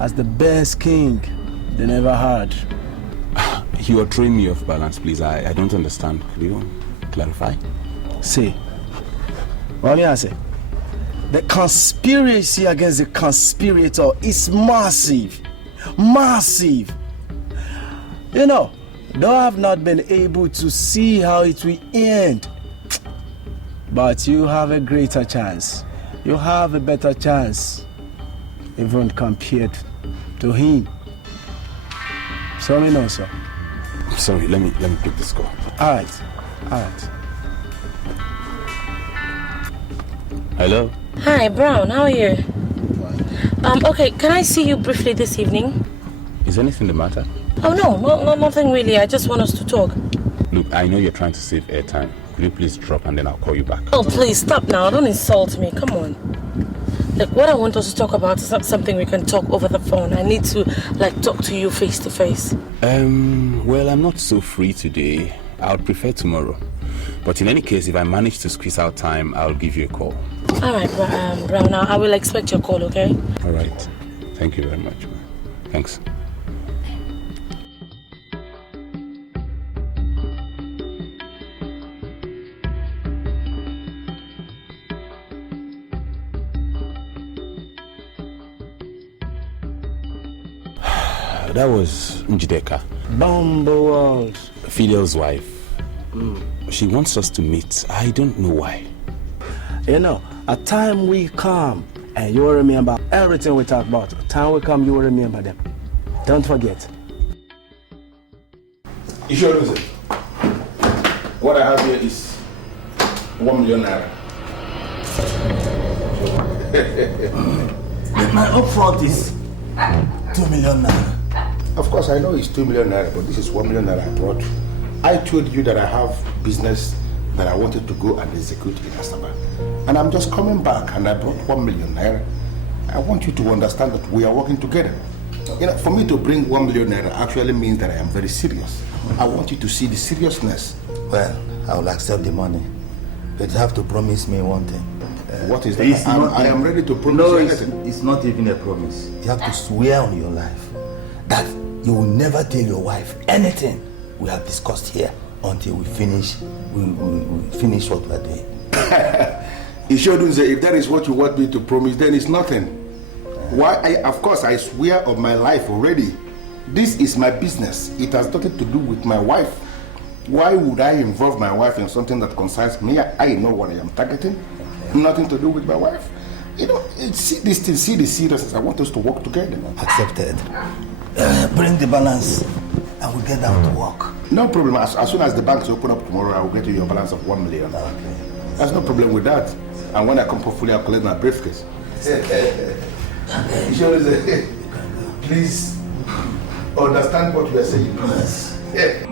as the best king they never had. You are throwing me off balance, please. I don't understand. Could you clarify? See, what I say? The conspiracy against the conspirator is massive. Massive. You know, though I have not been able to see how it will end, but you have a greater chance. You have a better chance, even compared to him. So me know, sir. Sorry, let me pick this call. All right. Hello. Hi, Brown. How are you? Okay, can I see you briefly this evening? Is anything the matter? Oh no, nothing really. I just want us to talk. Look, I know you're trying to save airtime. Could you please drop and then I'll call you back? Oh, please stop now. Don't insult me. Come on. Look, what I want us to talk about is not something we can talk over the phone. I need to, talk to you face to face. Well, I'm not so free today. I would prefer tomorrow. But in any case, if I manage to squeeze out time, I'll give you a call. All right, Brown. Now I will expect your call, okay? All right. Thank you very much. Thanks. That was Njideka. Bumble World. Fidel's wife. She wants us to meet. I don't know why. You know, a time we come and you will remember everything we talk about. A time we come, you will remember them. Don't forget. You sure lose it? What I have here is 1 million naira. But my upfront is 2 million naira. Of course, I know it's 2 million naira, but this is 1 million naira I brought. I told you that I have business that I wanted to go and execute in Asaba. And I'm just coming back and I brought 1 million naira. I want you to understand that we are working together. You know, for me to bring 1 million naira actually means that I am very serious. I want you to see the seriousness. Well, I will accept the money. But you have to promise me one thing. What is that? I am ready to promise you anything. It's not even a promise. You have to swear on your life that you will never tell your wife anything we have discussed here until we finish what we are doing. You shouldn't say, if that is what you want me to promise, then it's nothing. Why? Of course, I swear on my life already. This is my business. It has nothing to do with my wife. Why would I involve my wife in something that concerns me? I know what I am targeting. Nothing to do with my wife. You know, see this thing, see the seriousness. I want us to work together. Accepted. Bring the balance and we'll get down to work. No problem. As soon as the banks open up tomorrow, I will get you your balance of 1 million. Okay. There's no problem with that. And when I come hopefully I'll collect my briefcase. Please understand what we are saying. Yes. Yeah.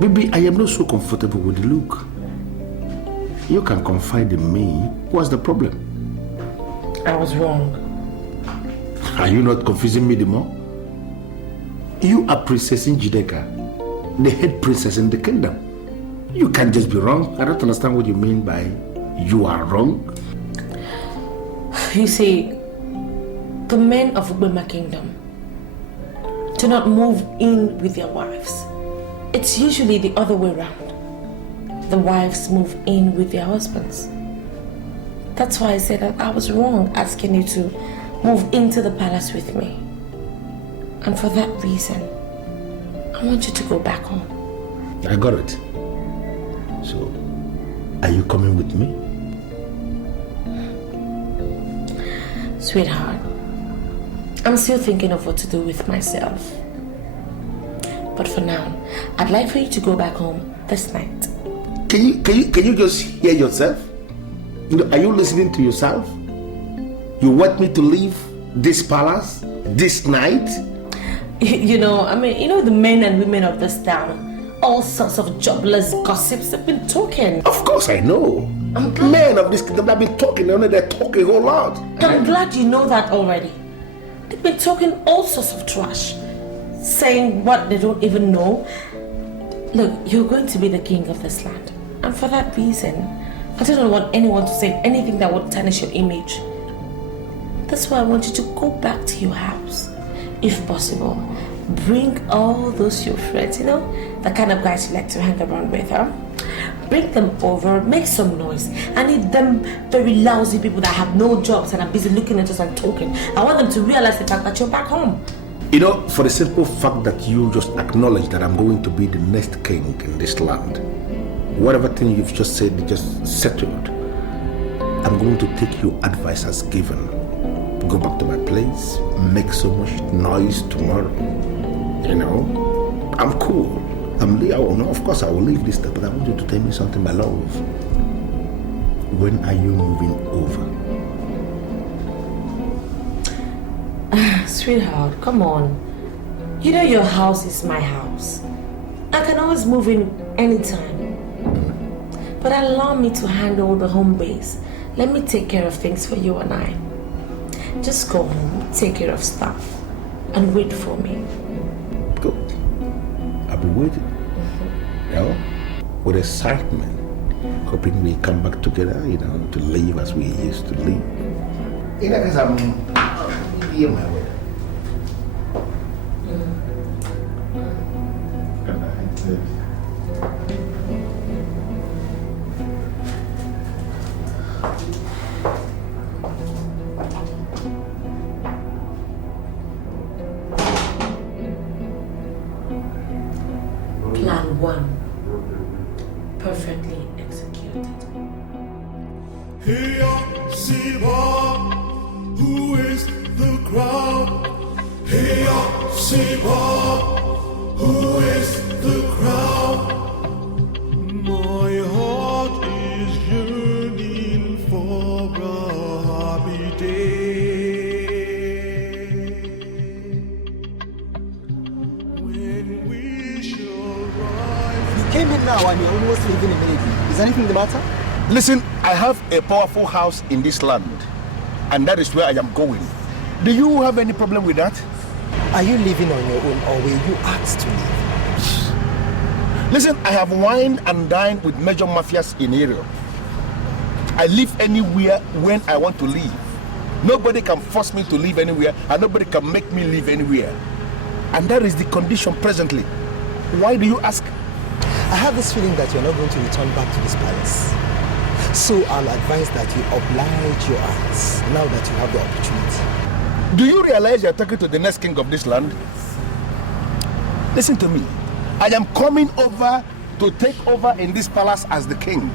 Baby, I am not so comfortable with the look. You can confide in me. What's the problem? I was wrong. Are you not confusing me the more? You are Princess Njideka, the head princess in the kingdom. You can't just be wrong. I don't understand what you mean by you are wrong. You see, the men of Ubema Kingdom do not move in with their wives. It's usually the other way around. The wives move in with their husbands. That's why I said that I was wrong asking you to move into the palace with me. And for that reason, I want you to go back home. I got it. So, are you coming with me? Sweetheart, I'm still thinking of what to do with myself. But for now, I'd like for you to go back home this night. Can you just hear yourself? You know, are you listening to yourself? You want me to leave this palace this night? You know the men and women of this town, all sorts of jobless gossips have been talking. Of course I know. Men of this kingdom have been talking, they're talking a whole lot. I'm glad you know that already. They've been talking all sorts of trash, saying what they don't even know. Look, you're going to be the king of this land. And for that reason, I don't want anyone to say anything that would tarnish your image. That's why I want you to go back to your house. If possible, bring all those your friends, the kind of guys you like to hang around with, huh? Bring them over, make some noise. I need them very lousy people that have no jobs and are busy looking at us and talking. I want them to realize the fact that you're back home. For the simple fact that you just acknowledge that I'm going to be the next king in this land, whatever thing you've just said, you just settled. I'm going to take your advice as given. Go back to my place, make so much noise tomorrow. I'm cool. Of course I will leave this stuff, but I want you to tell me something, my love. When are you moving over? Sweetheart, come on. Your house is my house. I can always move in anytime. But allow me to handle the home base. Let me take care of things for you and I. Just go home, take care of stuff, and wait for me. Good. I'll be waiting. With excitement, hoping we come back together, to live as we used to live. Because I'm here my way. Plan 1. Siba, who is the crown? Hey, Siba, who is the crown? My heart is yearning for a happy day when we shall rise. You came in now and you're almost leaving immediately. Is anything the matter? Listen, I have a powerful house in this land, and that is where I am going. Do you have any problem with that? Are you living on your own or were you asked to live? Listen, I have wined and dined with major mafias in area. I live anywhere when I want to live. Nobody can force me to live anywhere, and nobody can make me live anywhere. And that is the condition presently. Why do you ask? I have this feeling that you're not going to return back to this palace. So I'll advise that you oblige your eyes now that you have the opportunity. Do you realize you're talking to the next king of this land? Listen to me. I am coming over to take over in this palace as the king.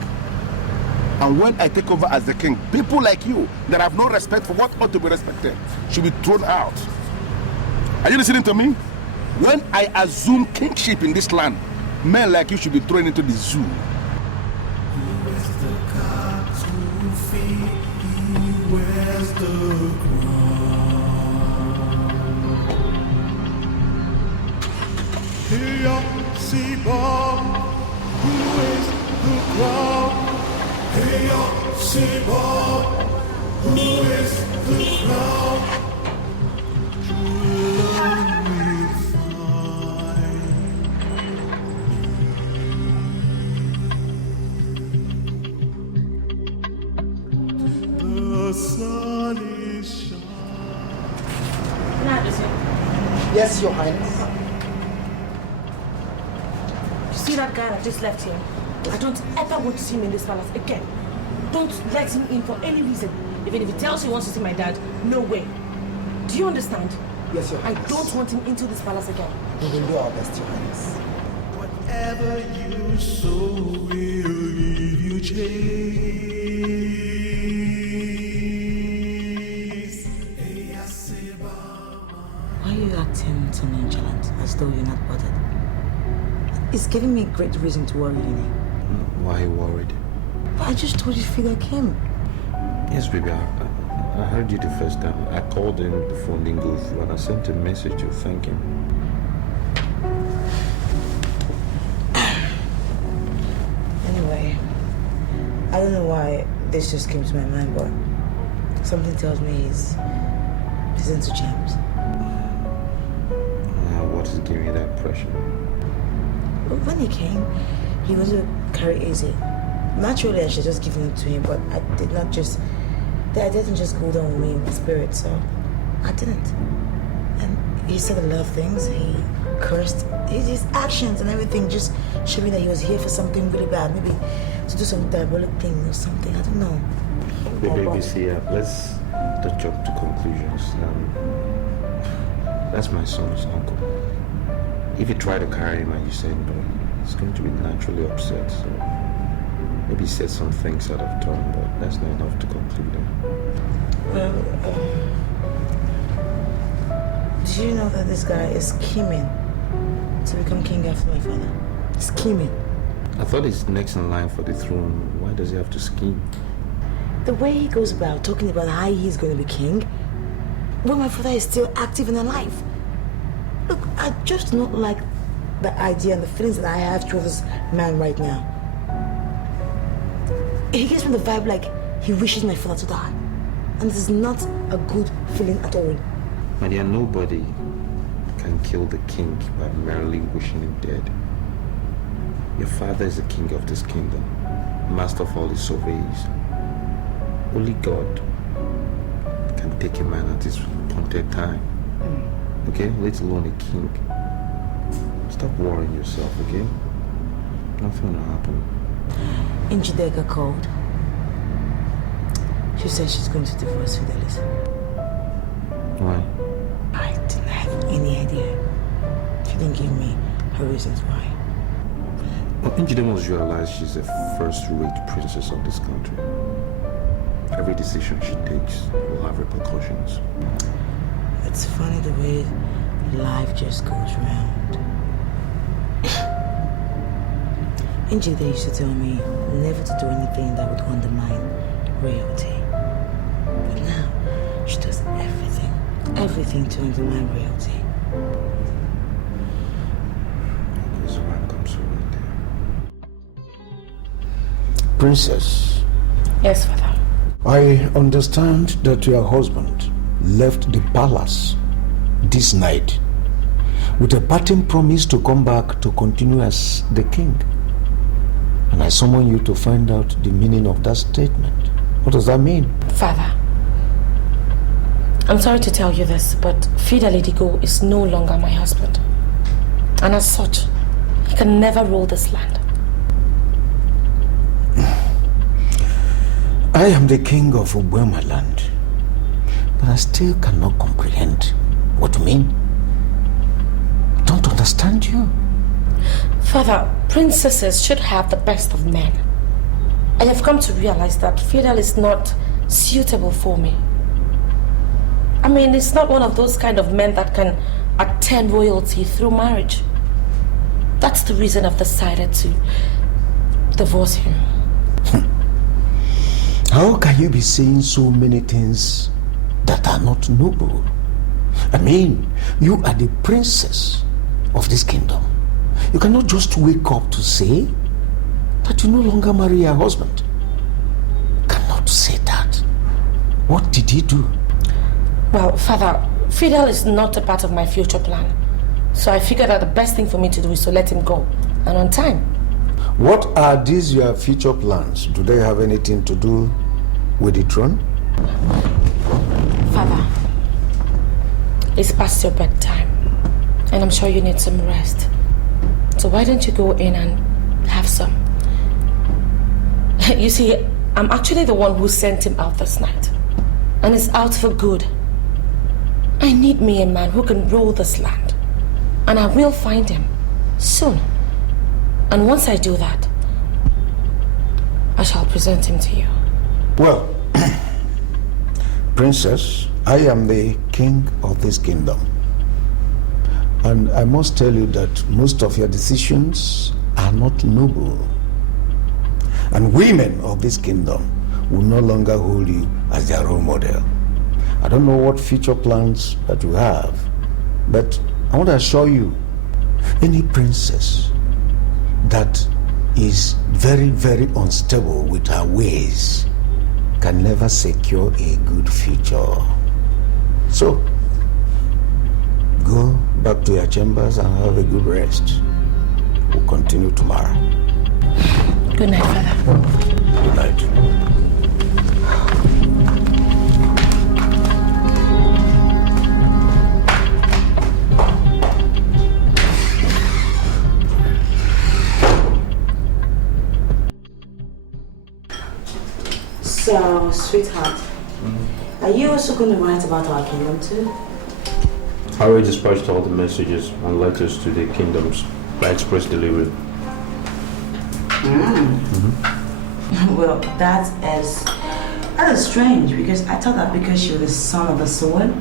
And when I take over as the king, people like you that have no respect for what ought to be respected should be thrown out. Are you listening to me? When I assume kingship in this land, men like you should be thrown into the zoo. Where's the crown? Hey, Siba, who is the crown? Hey, Siba, who is the crown? True love will find. The sun is shining. Yes, Your Highness. See that guy that just left here? I don't ever want to see him in this palace again. Don't let him in for any reason. Even if he tells you he wants to see my dad, no way. Do you understand? Yes, Your Highness. I don't want him into this palace again. We will do our best, Your Highness. Whatever you sow will give you chase. Why are you acting so nonchalant, as though you're not bothered? It's giving me great reason to worry, Lily. Why are you worried? But I just told you to feel like him. Yes, baby, I heard you the first time. I called in, the phone didn't go through, and I sent a message to thank him. Anyway, I don't know why this just came to my mind, but something tells me he's into James. What is giving you that impression? When he came, he wasn't very easy. Naturally, I should just give it to him, but I didn't just go down with me in the spirit, so I didn't. And he said a lot of things. He cursed. His actions and everything just showed me that he was here for something really bad, maybe to do some diabolic thing or something. I don't know. Baby, see, let's not jump to conclusions. That's my son's uncle. If you try to carry him and you say no, he's going to be naturally upset. So maybe he said some things out of turn, but that's not enough to conclude him. Well, do you know that this guy is scheming to become king after my father? Scheming. I thought he's next in line for the throne. Why does he have to scheme? The way he goes about talking about how he's going to be king, when my father is still active and alive. Look, I just don't like the idea and the feelings that I have towards this man right now. He gives me the vibe like he wishes my father to die. And this is not a good feeling at all. My dear, nobody can kill the king by merely wishing him dead. Your father is the king of this kingdom, master of all his surveys. Only God can take a man at his appointed time. Okay? Let alone a king. Stop worrying yourself, okay? Nothing will happen. Njideka called. She said she's going to divorce Fidelis. Why? I didn't have any idea. She didn't give me her reasons why. Well, Njide must realize she's a first-rate princess of this country. every decision she takes will have repercussions. It's funny the way life just goes round. Angie, they used to tell me never to do anything that would undermine royalty. But now, she does everything to undermine royalty. Princess. Yes, Father. I understand that your husband left the palace this night with a parting promise to come back to continue as the king. And I summon you to find out the meaning of that statement. What does that mean? Father, I'm sorry to tell you this, but Fida Ledigo is no longer my husband. And as such, he can never rule this land. I am the king of Ubwema land, but I still cannot comprehend what you mean. Don't understand you. Father, princesses should have the best of men. I have come to realize that Fidel is not suitable for me. I mean, it's not one of those kind of men that can attain royalty through marriage. That's the reason I've decided to divorce him. How can you be saying so many things that are not noble? I mean, you are the princess of this kingdom. You cannot just wake up to say that you no longer marry your husband. You cannot say that. What did he do? Well, Father, Fidel is not a part of my future plan. So I figured that the best thing for me to do is to let him go, and on time. What are these your future plans? Do they have anything to do with the throne? Father, it's past your bedtime, and I'm sure you need some rest. So why don't you go in and have some? You see, I'm actually the one who sent him out this night, and it's out for good. I need me a man who can rule this land, and I will find him soon. And once I do that, I shall present him to you. Well, Princess, I am the king of this kingdom. And I must tell you that most of your decisions are not noble. And women of this kingdom will no longer hold you as their role model. I don't know what future plans that you have, but I want to assure you, any princess that is very, very unstable with her ways can never secure a good future. So, go back to your chambers and have a good rest. We'll continue tomorrow. Good night, Father. Good night. So, sweetheart, are you also going to write about our kingdom too? I already dispatched all the messages and letters to the kingdoms by express delivery. Well, that is strange, because I thought that because you're the son of the soil,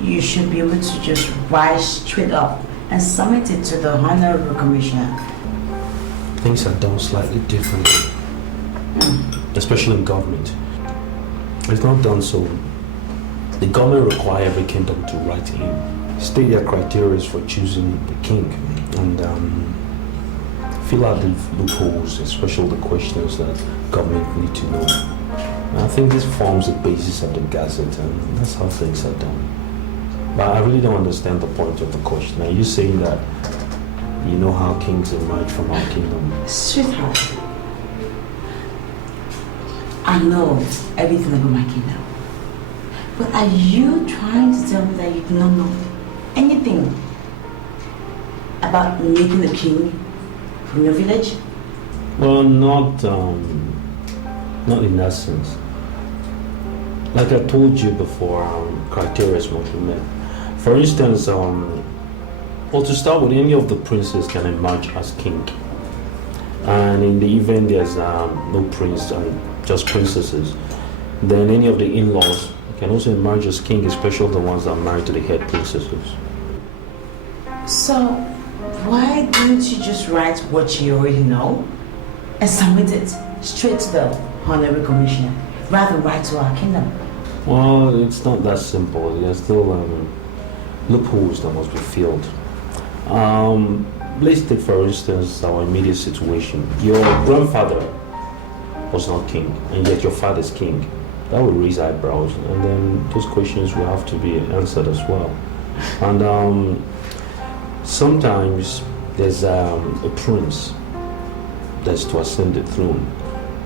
you should be able to just rise straight up and submit it to the Honorable Commissioner. Things are done slightly differently, especially in government. It's not done so. The government requires every kingdom to write in, state their criteria for choosing the king, and fill out the loopholes, especially the questions that government need to know. And I think this forms the basis of the Gazette, and that's how things are done. But I really don't understand the point of the question. Are you saying that you know how kings emerge from our kingdom? Sweetheart, I know everything about my kingdom. But are you trying to tell me that you do not know anything about making a king from your village? Well, not in that sense. Like I told you before, criteria is must be met. For instance, well, to start with, any of the princes can emerge as king. And in the event there's no prince and just princesses, Then any of the in-laws can also emerge as king, especially the ones that are married to the head princesses. So, why didn't you just write what you already know and submit it straight to the Honorary Commissioner, rather than write to our kingdom? Well, it's not that simple. There's still loopholes that must be filled. Let's take, for instance, our immediate situation. Your grandfather was not king, and yet your father's king. That would raise eyebrows, and then those questions will have to be answered as well. And sometimes there's a prince that's to ascend the throne,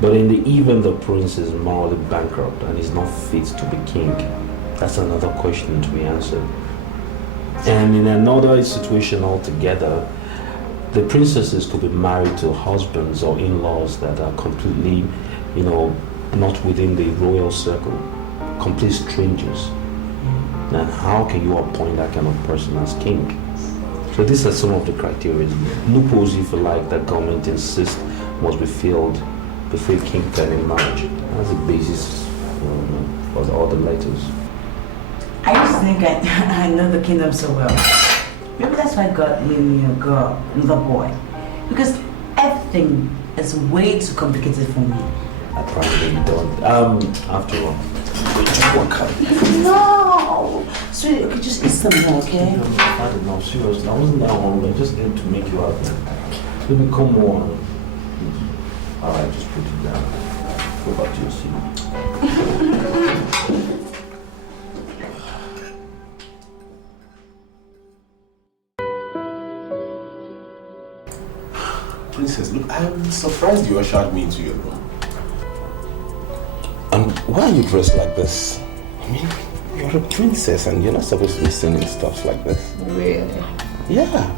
but in the event the prince is morally bankrupt and is not fit to be king, that's another question to be answered. And in another situation altogether, the princesses could be married to husbands or in-laws that are completely, not within the royal circle, complete strangers. And how can you appoint that kind of person as king? So these are some of the criteria. Loopholes, if you like, that government insists must be filled before a king can emerge. That's the basis for all the letters. I used to think I know the kingdom so well. Maybe that's why God made me a girl, another boy. Because everything is way too complicated for me. I probably don't. After all, no! Sweetie, okay, just eat some more, okay? I don't know, seriously. I wasn't that hungry. I just ate to make you happy. Baby, come on. Alright, just put it down. Go back to your seat. Princess, look, I'm surprised you ushered me into your room. And why are you dressed like this? I mean, you're a princess and you're not supposed to be singing stuff like this. Really? Yeah.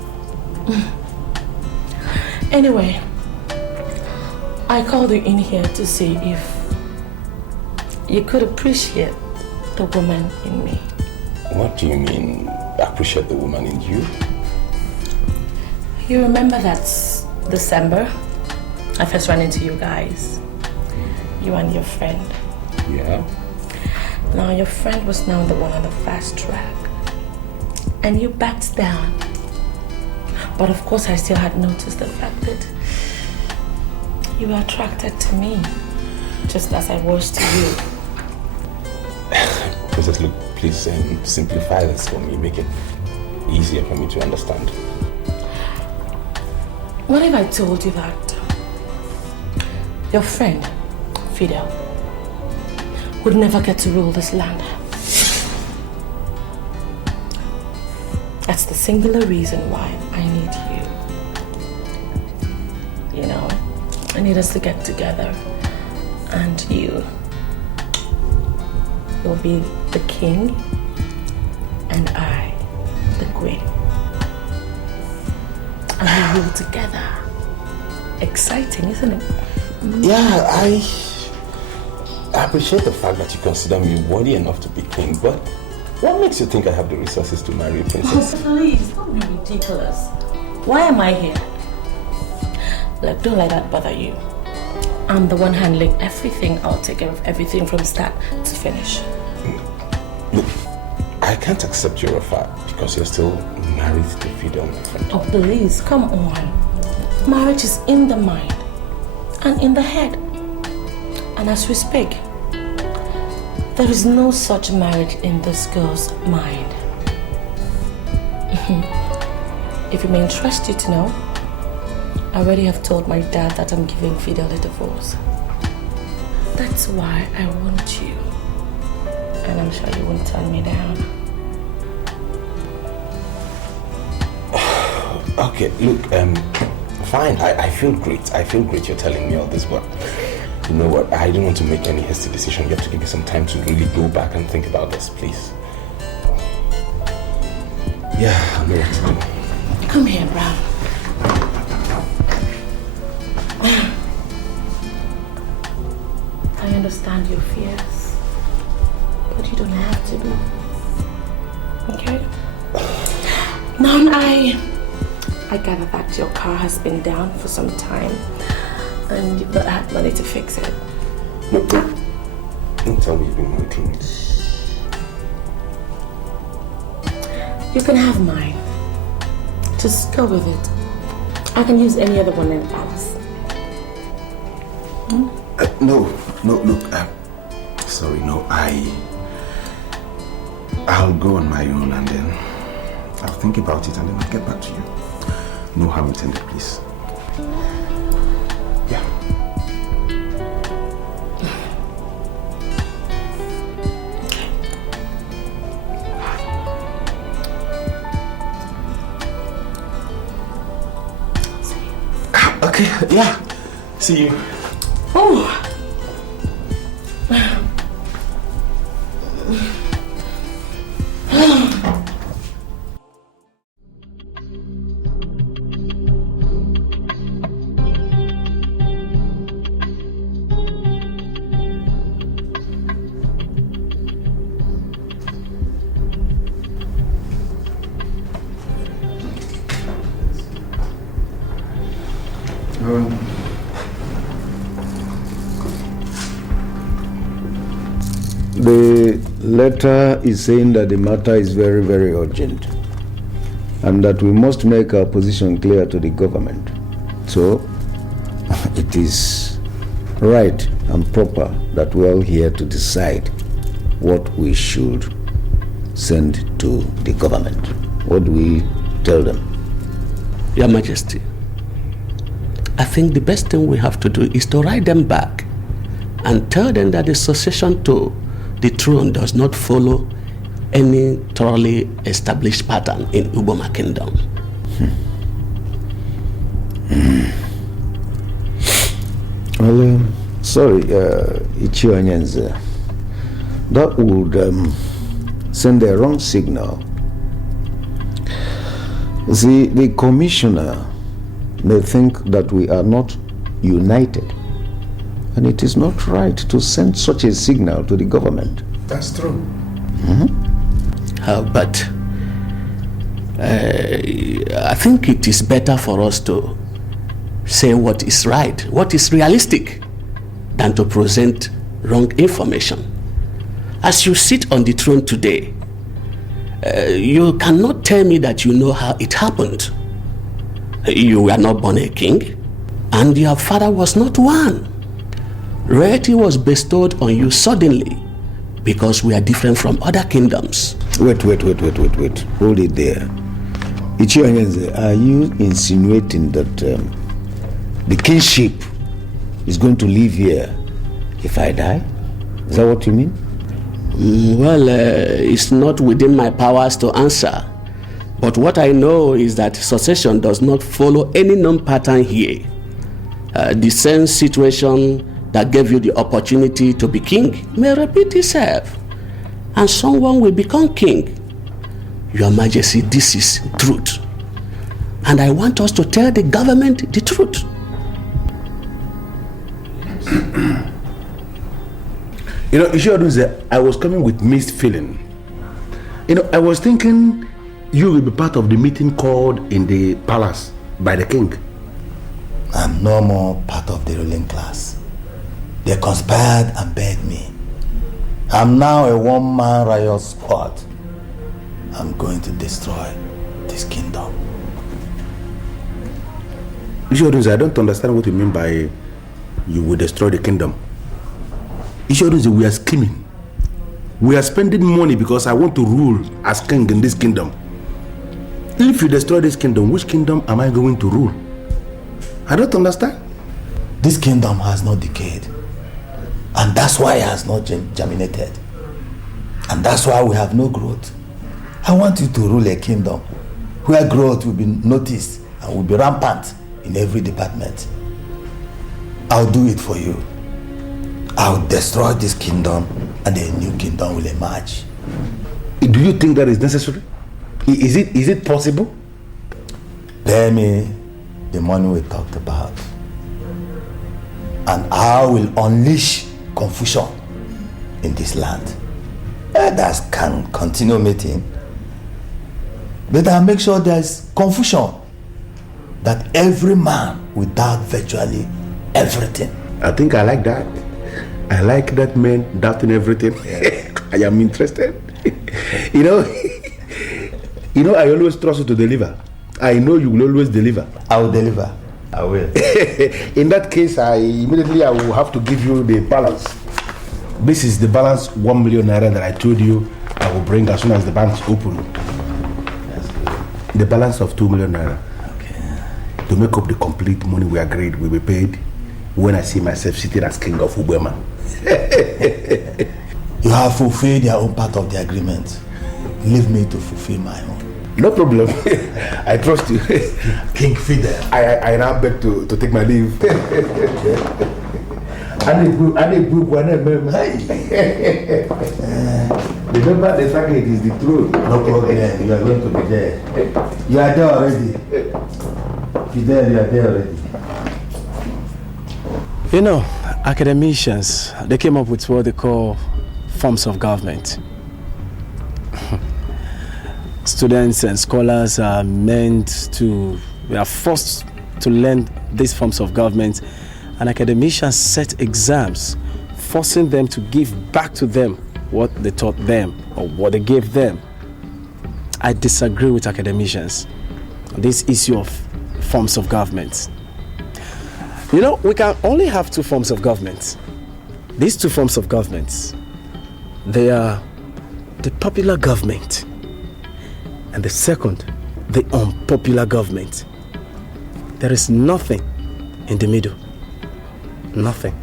Anyway, I called you in here to see if you could appreciate the woman in me. What do you mean, appreciate the woman in you? You remember that December, I first ran into you guys, you and your friend. Yeah. Now your friend was now the one on the fast track, and you backed down. But of course I still had noticed the fact that you were attracted to me, just as I was to you. Princess, look, please simplify this for me, make it easier for me to understand. What if I told you that your friend, Fidel, would never get to rule this land? That's the singular reason why I need you. You know, I need us to get together, and you'll be the king and I, the queen. And we rule together. Exciting, isn't it? Yeah, I appreciate the fact that you consider me worthy enough to be king, but what makes you think I have the resources to marry a princess? Oh, please, don't be ridiculous. Why am I here? Look, don't let that bother you. I'm the one handling everything. I'll take care of everything from start to finish. Look, I can't accept your offer because you're still married to Fidel, my friend. Oh, please, come on. Marriage is in the mind and in the head. And as we speak, there is no such marriage in this girl's mind. If you may interest you to know, I already have told my dad that I'm giving Fidel a divorce. That's why I want you. And I'm sure you won't turn me down. Okay, look, fine, I feel great. I feel great you're telling me all this, but you know what? I don't want to make any hasty decision. You have to give me some time to really go back and think about this, please. Yeah, I know what to do. Come here, Brown. I understand your fears, but you don't have to be. Okay? Now I gather that your car has been down for some time and you've not had money to fix it. Look, Don't tell me you've been waiting. You can have mine. Just go with it. I can use any other one in the palace. No, look. Sorry, no, I'll go on my own and then I'll think about it and then I'll get back to you. No harm intended, please. Yeah. Okay, yeah. See you. Oh. The letter is saying that the matter is very, very urgent and that we must make our position clear to the government. So, it is right and proper that we are here to decide what we should send to the government. What do we tell them? Your Majesty, I think the best thing we have to do is to write them back and tell them that the succession to the throne does not follow any thoroughly established pattern in Uboma Kingdom. Well, sorry, Ichio Nyenze. That would send a wrong signal. See, the commissioner may think that we are not united. And it is not right to send such a signal to the government. That's true. But I think it is better for us to say what is right, what is realistic, than to present wrong information. As you sit on the throne today, you cannot tell me that you know how it happened. You were not born a king, and your father was not one. Royalty was bestowed on you suddenly because we are different from other kingdoms. Wait. Hold it there. Ichio Nyenze, are you insinuating that the kingship is going to live here if I die? Is that what you mean? Well, it's not within my powers to answer. But what I know is that succession does not follow any known pattern here. The same situation that gave you the opportunity to be king may repeat itself, and someone will become king. Your Majesty, this is truth, and I want us to tell the government the truth. You know, Ishioduze, I was coming with mixed feeling. You know, I was thinking you will be part of the meeting called in the palace by the king. I'm no more part of the ruling class. They conspired and begged me. I'm now a one-man riot squad. I'm going to destroy this kingdom. Ishioduze, I don't understand what you mean by you will destroy the kingdom. Ishioduze, we are scheming. We are spending money because I want to rule as king in this kingdom. If you destroy this kingdom, which kingdom am I going to rule? I don't understand. This kingdom has not decayed. And that's why it has not germinated. And that's why we have no growth. I want you to rule a kingdom where growth will be noticed and will be rampant in every department. I'll do it for you. I'll destroy this kingdom and a new kingdom will emerge. Do you think that is necessary? Is it possible? Pay me the money we talked about, and I will unleash confusion in this land. Others can continue meeting, but I'll make sure there's confusion, that every man will doubt virtually everything. I think I like that. I like that man doubting everything. I am interested. you know, I always trust you to deliver. I know you will always deliver. I will deliver. I will. In that case, I will have to give you the balance. This is the balance 1 million naira that I told you I will bring as soon as the banks open. The balance of 2 million naira. Okay. To make up the complete money we agreed will be paid when I see myself sitting as king of Ubema. You have fulfilled your own part of the agreement. Leave me to fulfill my own. No problem. I trust you. King Fidel. I now beg to take my leave. Remember the target is the throne. No problem. You are going to be there. You are there already. Fidel, you are there already. You know, academicians, they came up with what they call forms of government. Students and scholars are forced to learn these forms of government, and academicians set exams, forcing them to give back to them what they taught them or what they gave them. I disagree with academicians on this issue of forms of government. You know, we can only have two forms of government. These two forms of government, they are the popular government, and the second, the unpopular government. There is nothing in the middle. Nothing.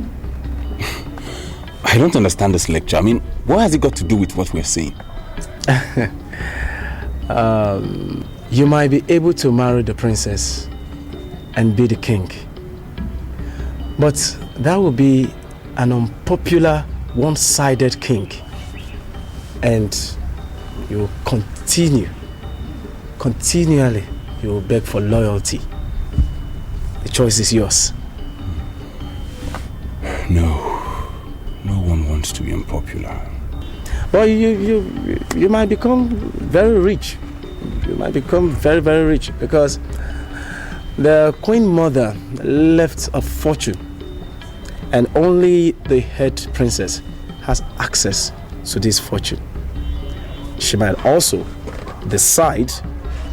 I don't understand this lecture. I mean, what has it got to do with what we're saying? You might be able to marry the princess and be the king. But that will be an unpopular, one-sided king. And you will continually, you will beg for loyalty. The choice is yours. No one wants to be unpopular. Well, you might become very rich. You might become very, very rich because the Queen Mother left a fortune and only the head princess has access to this fortune. She might also decide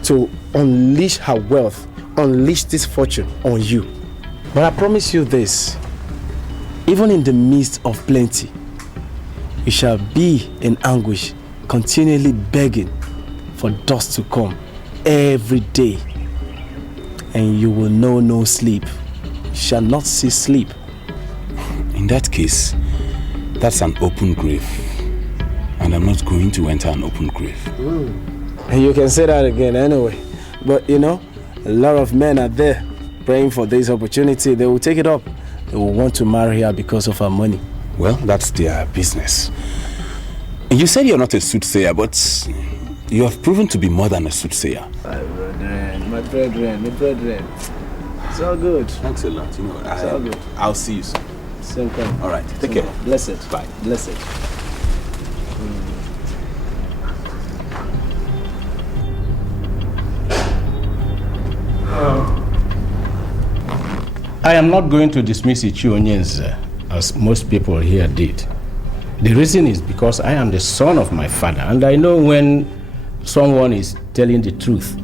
to unleash her wealth, unleash this fortune on you. But I promise you this, even in the midst of plenty, you shall be in anguish, continually begging for dust to come every day. And you will know no sleep. You shall not see sleep. In that case, that's an open grave. And I'm not going to enter an open grave. And you can say that again anyway. But you know, a lot of men are there praying for this opportunity. They will take it up. They will want to marry her because of her money. Well, that's their business. You said you're not a soothsayer, but you have proven to be more than a soothsayer. My brethren. It's all good. Thanks a lot. You know, it's all good. I'll see you soon. Same time. All right. Take care. Blessed. Bye. Blessed. I am not going to dismiss Ichionyen's as most people here did. The reason is because I am the son of my father, and I know when someone is telling the truth.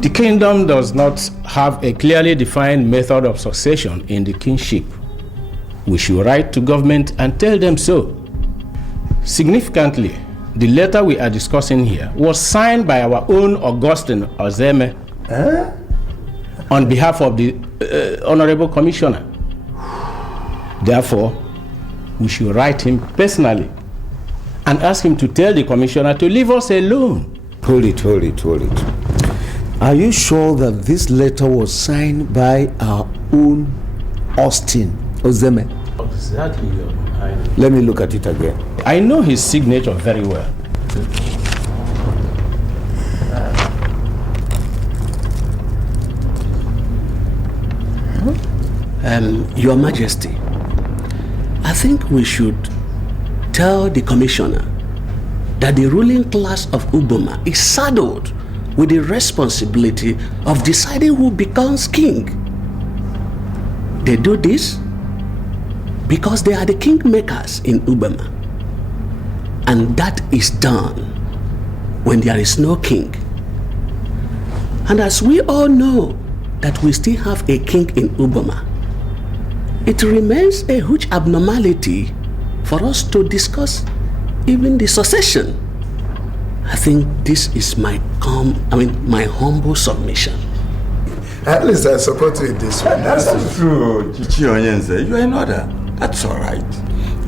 The kingdom does not have a clearly defined method of succession in the kingship. We should write to government and tell them so. Significantly, the letter we are discussing here was signed by our own Augustine Ozeme on behalf of the Honorable Commissioner. Therefore, we should write him personally and ask him to tell the Commissioner to leave us alone. Hold it. Are you sure that this letter was signed by our own Austin Ozeme? Exactly. Let me look at it again. I know his signature very well. Your Majesty, I think we should tell the Commissioner that the ruling class of Uboma is saddled with the responsibility of deciding who becomes king. They do this, because they are the kingmakers in Ubama. And that is done when there is no king. And as we all know that we still have a king in Ubama, it remains a huge abnormality for us to discuss even the succession. I think this is my humble submission. At least I support you in this one. That's true, Chichi Onyenze. You are in order. That's all right.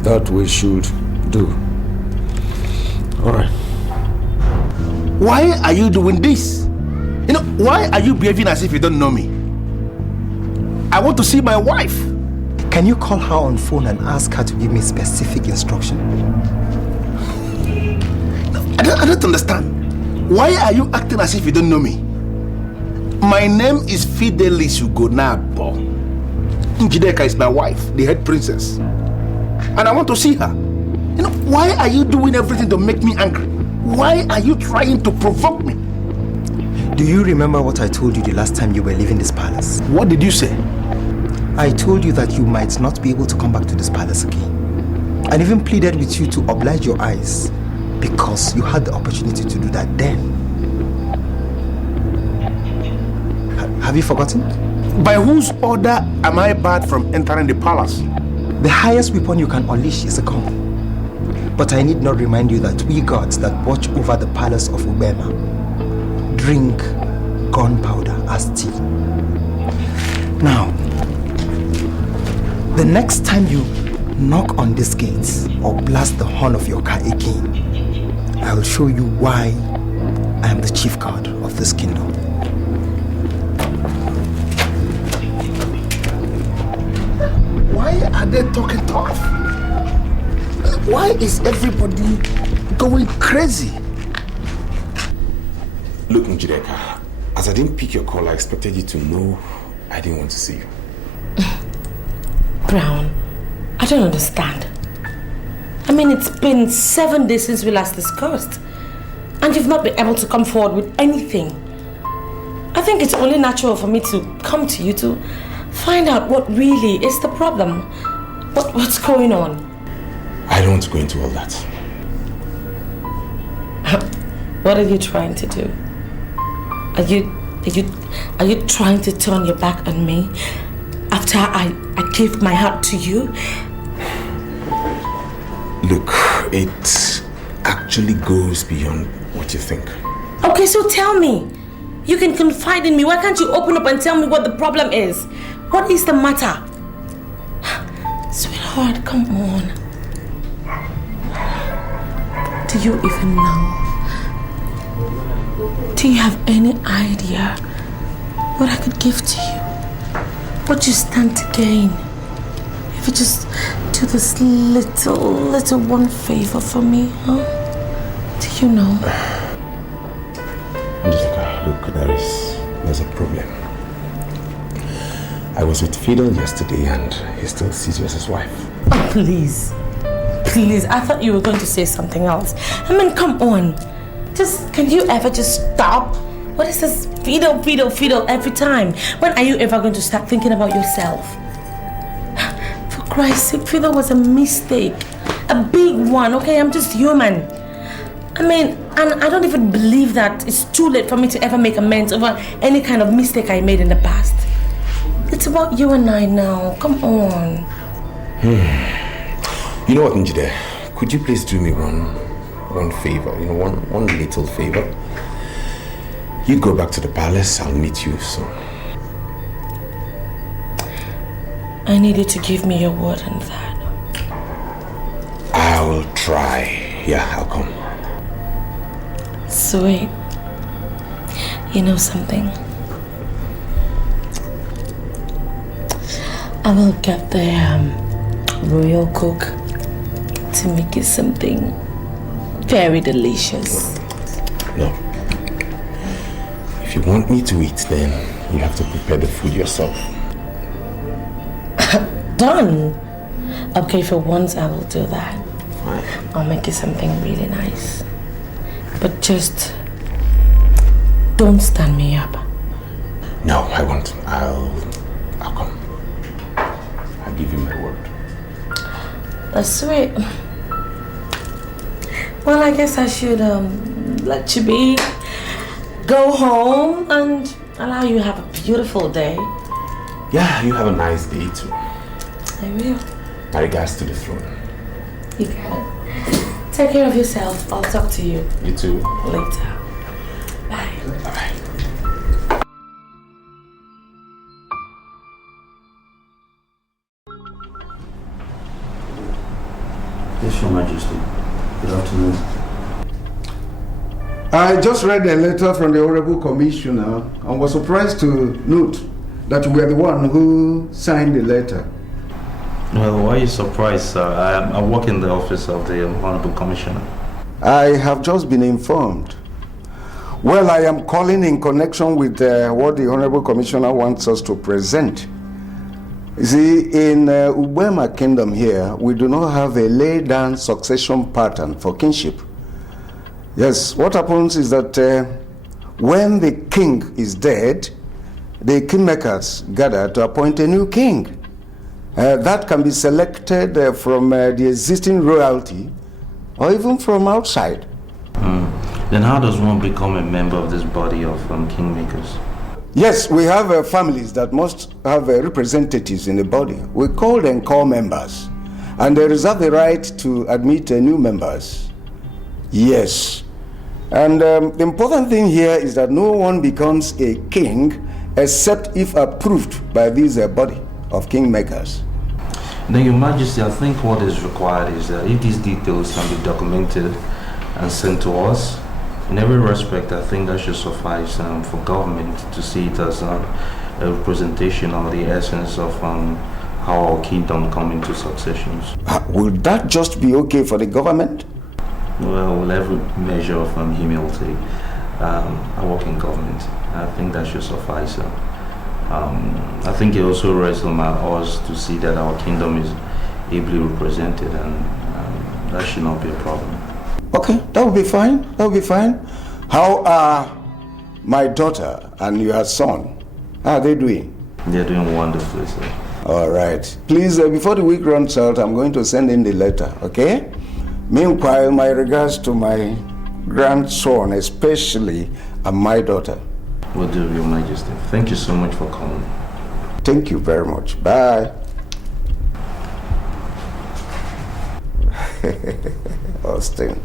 That we should do. All right. Why are you doing this? Why are you behaving as if you don't know me? I want to see my wife. Can you call her on phone and ask her to give me specific instruction? I don't understand. Why are you acting as if you don't know me? My name is Fidelis Ugonabo. Njideka is my wife, the head princess. And I want to see her. Why are you doing everything to make me angry? Why are you trying to provoke me? Do you remember what I told you the last time you were leaving this palace? What did you say? I told you that you might not be able to come back to this palace again. And even pleaded with you to oblige your eyes because you had the opportunity to do that then. Have you forgotten? By whose order am I barred from entering the palace? The highest weapon you can unleash is a gun. But I need not remind you that we gods that watch over the palace of Ubema drink gunpowder as tea. Now, the next time you knock on these gates or blast the horn of your car again, I will show you why I am the chief god of this kingdom. Why are they talking tough? Why is everybody going crazy? Look, Njideka, as I didn't pick your call, I expected you to know I didn't want to see you. Brown, I don't understand. It's been 7 days since we last discussed, and you've not been able to come forward with anything. I think it's only natural for me to come to you to find out what really is the problem. What's going on? I don't want to go into all that. What are you trying to do? Are you trying to turn your back on me after I gave my heart to you? Look, it actually goes beyond what you think. Okay, so tell me. You can confide in me. Why can't you open up and tell me what the problem is? What is the matter? Sweetheart, come on. Do you even know? Do you have any idea what I could give to you? What you stand to gain? If you just do this little one favor for me, huh? Do you know? Angelica, look, there's a problem. I was with Fidel yesterday and he still sees you as his wife. Oh, please. Please, I thought you were going to say something else. Come on. Can you ever just stop? What is this Fidel every time? When are you ever going to start thinking about yourself? For Christ's sake, Fidel was a mistake. A big one, okay? I'm just human. And I don't even believe that it's too late for me to ever make amends over any kind of mistake I made in the past. It's about you and I now. Come on. You know what, Njide? Could you please do me one favor? One little favor? You go back to the palace. I'll meet you soon. I need you to give me your word on that. I'll try. Yeah, I'll come. Sweet. You know something? I will get the royal cook to make you something very delicious. No. If you want me to eat, then you have to prepare the food yourself. Done. Okay, for once I will do that. Fine. I'll make you something really nice. But just don't stand me up. No, I won't. I'll come. I'll give you my word. That's sweet. Well, I guess I should let you be. Go home and allow you to have a beautiful day. Yeah, you have a nice day too. I will. My regards to the throne. You got it. Take care of yourself. I'll talk to you. You too. Later. Bye. Bye. Yes, Your Majesty. Good afternoon. I just read a letter from the Honorable Commissioner and was surprised to note that you were the one who signed the letter. Well, why are you surprised, sir? I work in the office of the Honorable Commissioner. I have just been informed. Well, I am calling in connection with what the Honorable Commissioner wants us to present. You see, in Ubema Kingdom here, we do not have a laid-down succession pattern for kingship. Yes, what happens is that when the king is dead, the kingmakers gather to appoint a new king. That can be selected from the existing royalty or even from outside. Then how does one become a member of this body of kingmakers? Yes, we have families that must have representatives in the body. We call them core members, and they reserve the right to admit new members. Yes. And the important thing here is that no one becomes a king except if approved by this body of kingmakers. Then, Your Majesty, I think what is required is that if these details can be documented and sent to us, in every respect, I think that should suffice for government to see it as a representation of the essence of how our kingdom come into successions. Will that just be okay for the government? Well, with every measure of humility, I work in government. I think that should suffice. I think it also rests on us to see that our kingdom is ably represented, and that should not be a problem. Okay, that will be fine. That will be fine. How are my daughter and your son? How are they doing? They're doing wonderfully, sir. All right. Please, before the week runs out, I'm going to send in the letter, okay? Meanwhile, my regards to my grandson, especially, and my daughter. Will do, Your Majesty. Thank you so much for coming. Thank you very much. Bye. Austin.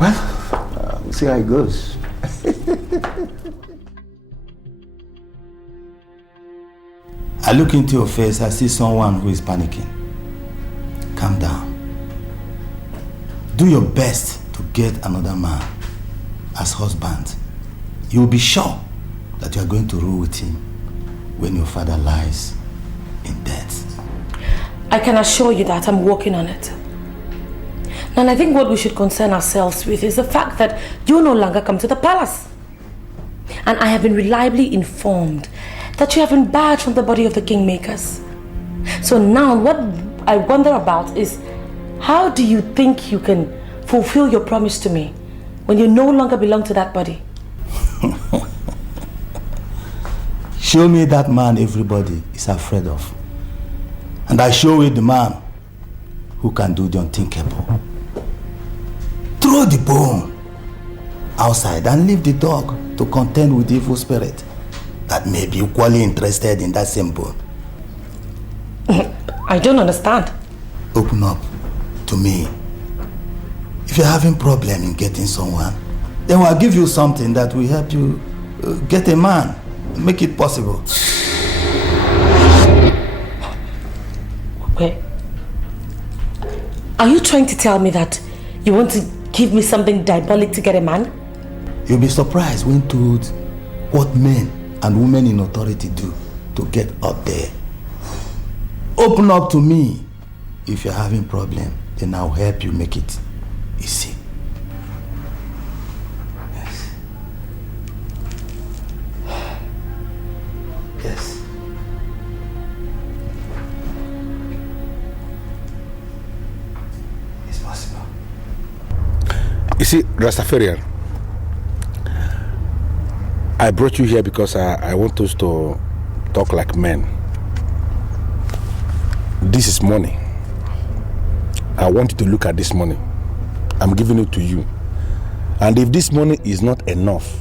Well, we'll see how it goes. I look into your face, I see someone who is panicking. Calm down. Do your best to get another man as husband. You'll be sure that you are going to rule with him when your father lies in death. I can assure you that I'm working on it. And I think what we should concern ourselves with is the fact that you no longer come to the palace. And I have been reliably informed that you have been barred from the body of the kingmakers. So now what I wonder about is, how do you think you can fulfill your promise to me when you no longer belong to that body? Show me that man everybody is afraid of. And I show you the man who can do the unthinkable. Throw the bone outside and leave the dog to contend with the evil spirit that may be equally interested in that same bone. I don't understand. Open up to me. If you're having problem in getting someone, then I'll give you something that will help you get a man. Make it possible. Wait. Are you trying to tell me that you want to give me something diabolic to get a man? You'll be surprised when told what men and women in authority do to get up there. Open up to me. If you're having problem, then I'll help you make it easy. Yes. Yes. It's possible. You see, Rastafarian, I brought you here because I want us to talk like men. This is money. I want you to look at this money. I'm giving it to you. And if this money is not enough,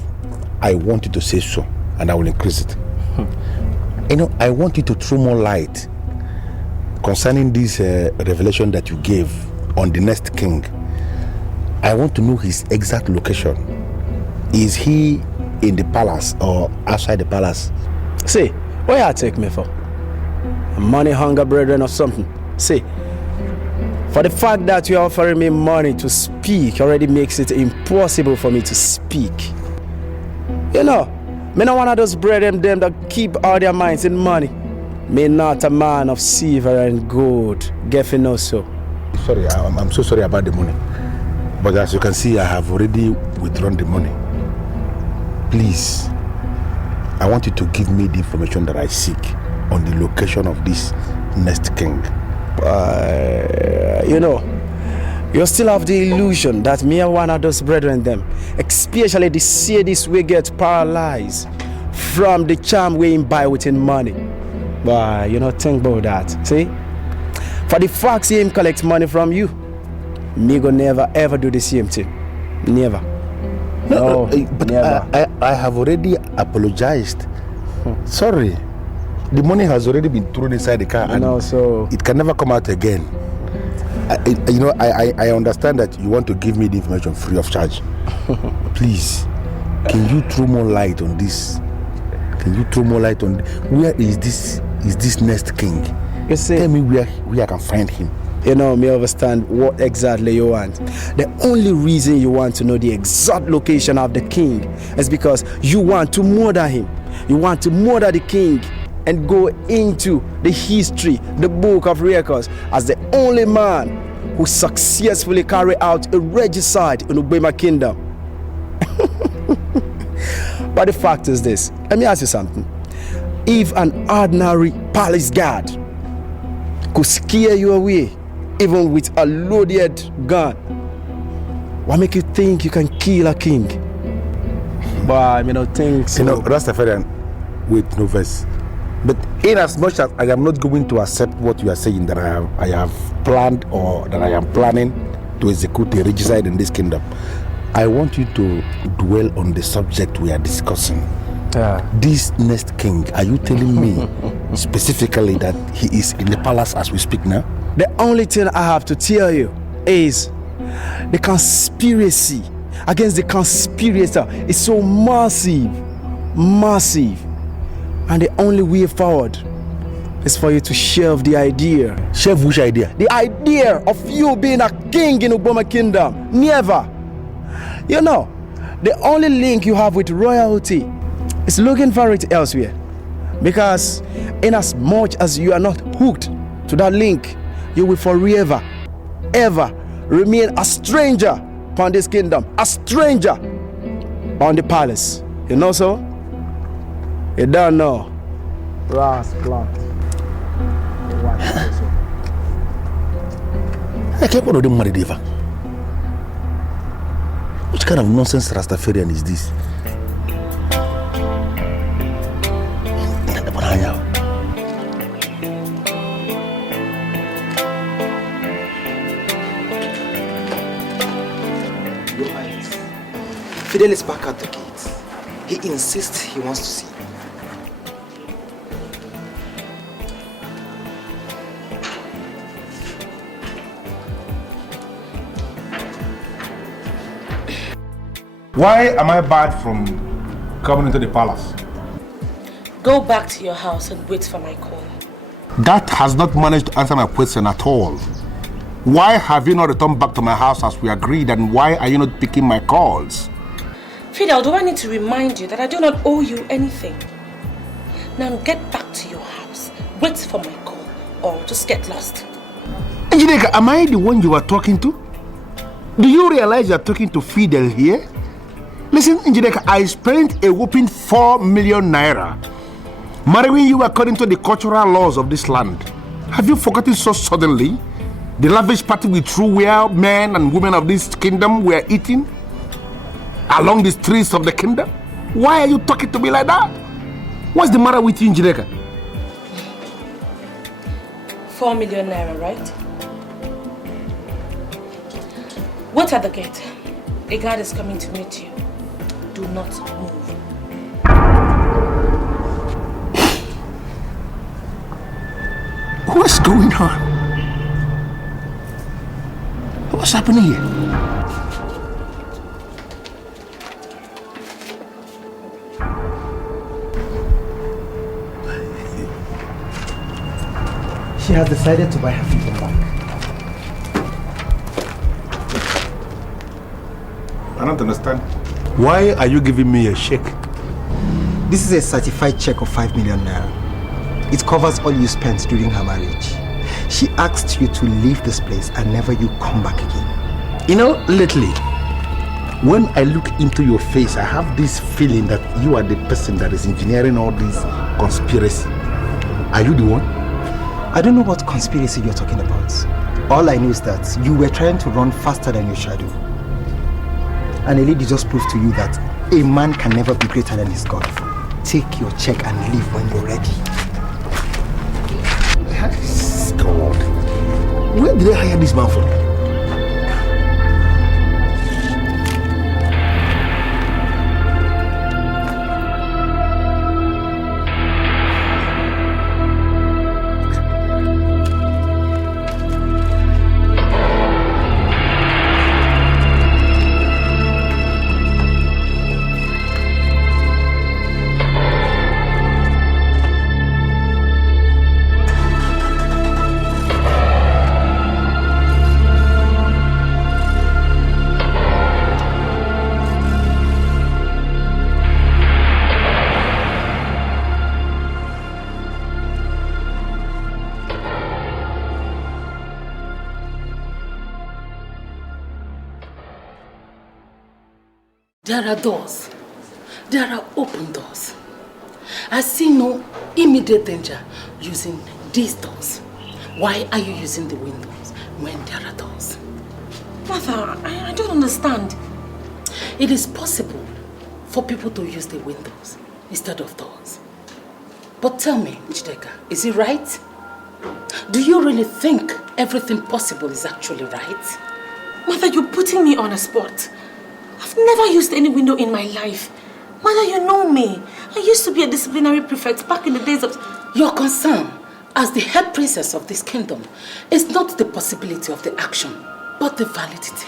I want you to say so, and I will increase it. You know, I want you to throw more light concerning this revelation that you gave on the next king. I want to know his exact location. Is he in the palace or outside the palace? See, what you take me for? Money hunger brethren or something? See, for the fact that you're offering me money to speak already makes it impossible for me to speak. You know, me not one of those brethren them that keep all their minds in money. Me not a man of silver and gold. Get know so. Sorry, I'm so sorry about the money. But as you can see, I have already withdrawn the money. Please, I want you to give me the information that I seek on the location of this next king. You know, you still have the illusion that me and one of those brethren them, especially the sadist we get paralyzed from the charm we buy within money. But you know, think about that. See? For the facts him collect money from you, me go never ever do the same thing. Never. No, but never. I have already apologized. Sorry. The money has already been thrown inside the car and so it can never come out again. I understand that you want to give me the information free of charge. Please, can you throw more light on this? Can you throw more light on where is this next king? You see, tell me where I can find him. You know, me understand what exactly you want. The only reason you want to know the exact location of the king is because you want to murder him. You want to murder the king and go into the history, the book of records, as the only man who successfully carried out a regicide in Ubema kingdom. But the fact is this, let me ask you something. If an ordinary palace guard could scare you away, even with a loaded gun, what make you think you can kill a king? But I don't think so. You know, Rastafarian, wait, no verse. But in as much as I am not going to accept what you are saying, that I have planned or that I am planning to execute a regicide in this kingdom, I want you to dwell on the subject we are discussing. This next king, are you telling me specifically that he is in the palace as we speak now? The only thing I have to tell you is the conspiracy against the conspirator is so massive. And the only way forward is for you to shelve the idea. Shelve which idea? The idea of you being a king in Uboma kingdom. Never. You know, the only link you have with royalty is looking for it elsewhere. Because in as much as you are not hooked to that link, you will forever, ever remain a stranger upon this kingdom. A stranger on the palace. You know so? You don't know. Ras plant. I can't go to the Maridiva. Which kind of nonsense Rastafarian is this? Your Highness, Fidel is back at the gates. He insists he wants to see you. Why am I barred from coming into the palace? Go back to your house and wait for my call. That has not managed to answer my question at all. Why have you not returned back to my house as we agreed, and why are you not picking my calls? Fidel, do I need to remind you that I do not owe you anything? Now get back to your house, wait for my call, or just get lost. Njideka, am I the one you are talking to? Do you realize you are talking to Fidel here? Listen, Njideka, I spent a whopping 4 million naira marrying you according to the cultural laws of this land. Have you forgotten so suddenly the lavish party we threw where men and women of this kingdom were eating along the streets of the kingdom? Why are you talking to me like that? What's the matter with you, Njideka? 4 million naira, right? Wait at the gate. A guard is coming to meet you. Do not move. What's going on? What's happening here? She has decided to buy her freedom back. I don't understand. Why are you giving me a check? This is a certified check of 5 million naira. It covers all you spent during her marriage. She asked you to leave this place and never you come back again. You know, lately, when I look into your face, I have this feeling that you are the person that is engineering all this conspiracy. Are you the one? I don't know what conspiracy you're talking about. All I know is that you were trying to run faster than your shadow. And a lady just proved to you that a man can never be greater than his God. Take your check and leave when you're ready. God. Where did I hire this man from? There are doors. There are open doors. I see no immediate danger using these doors. Why are you using the windows when there are doors? Mother, I don't understand. It is possible for people to use the windows instead of doors. But tell me, Njideka, is it right? Do you really think everything possible is actually right? Mother, you're putting me on a spot. I've never used any window in my life. Mother, you know me. I used to be a disciplinary prefect back in the days of... Your concern as the head princess of this kingdom is not the possibility of the action, but the validity.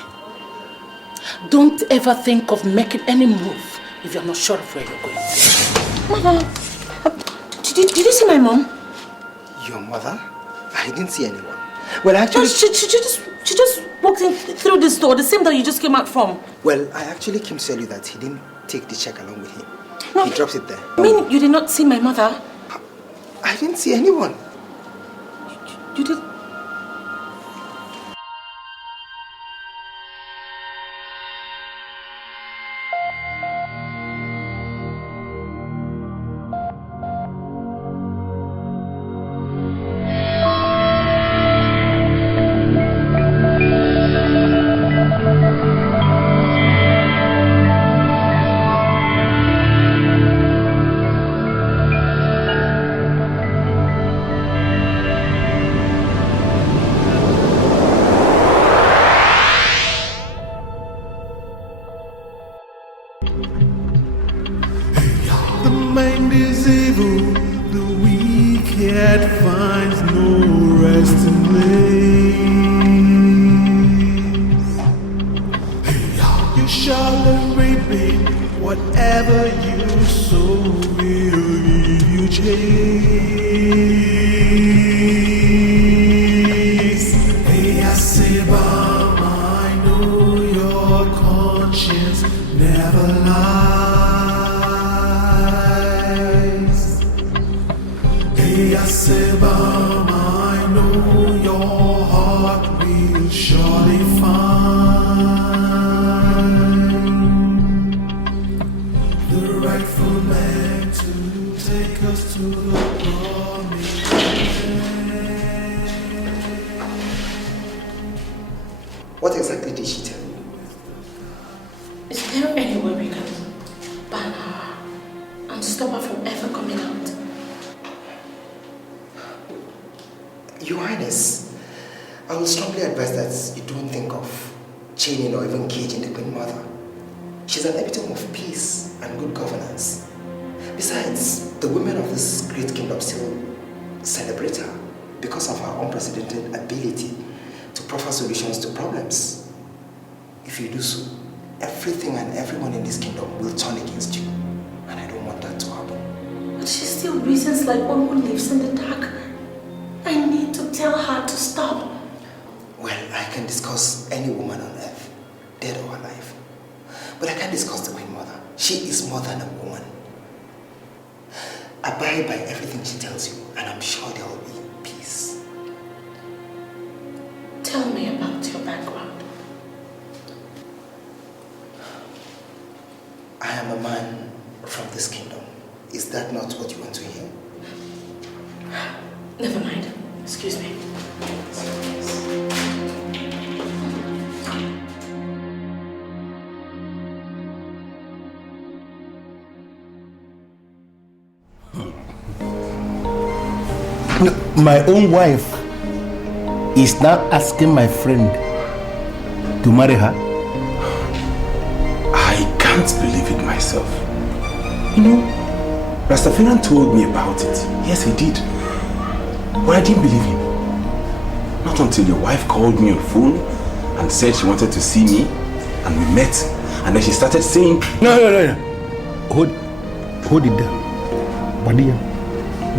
Don't ever think of making any move if you're not sure of where you're going. Mother, did you see my mom? Your mother? I didn't see anyone. Well, actually... She just walked in through this door, the same door you just came out from. Well, I actually came to tell you that he didn't take the check along with him. No. He drops it there. I mean, you did not see my mother? I didn't see anyone. You did... What exactly did she tell you? Is there any way we can ban her and stop her from ever coming out? Your Highness, I will strongly advise that you don't think of chaining or even caging the Queen Mother. She's an epitome of peace and good governance. Besides, the women of this great kingdom still celebrate her because of her unprecedented ability to proffer solutions to problems. If you do so, everything and everyone in this kingdom will turn against you. And I don't want that to happen. But she still reasons like one who lives in the dark. I need to tell her to stop. Well, I can discuss any woman on earth, dead or alive. But I can't discuss the Queen Mother. She is more than a woman. Abide by everything she tells you, and I'm sure there will be peace. Tell me about your background. I am a man from this kingdom. Is that not what you want to hear? Never mind. Excuse me. My own wife is now asking my friend to marry her. I can't believe it myself. You know, Rastafarian told me about it. Yes, he did. But I didn't believe him. Not until your wife called me on the phone and said she wanted to see me, and we met, and then she started saying... No. Hold it there. But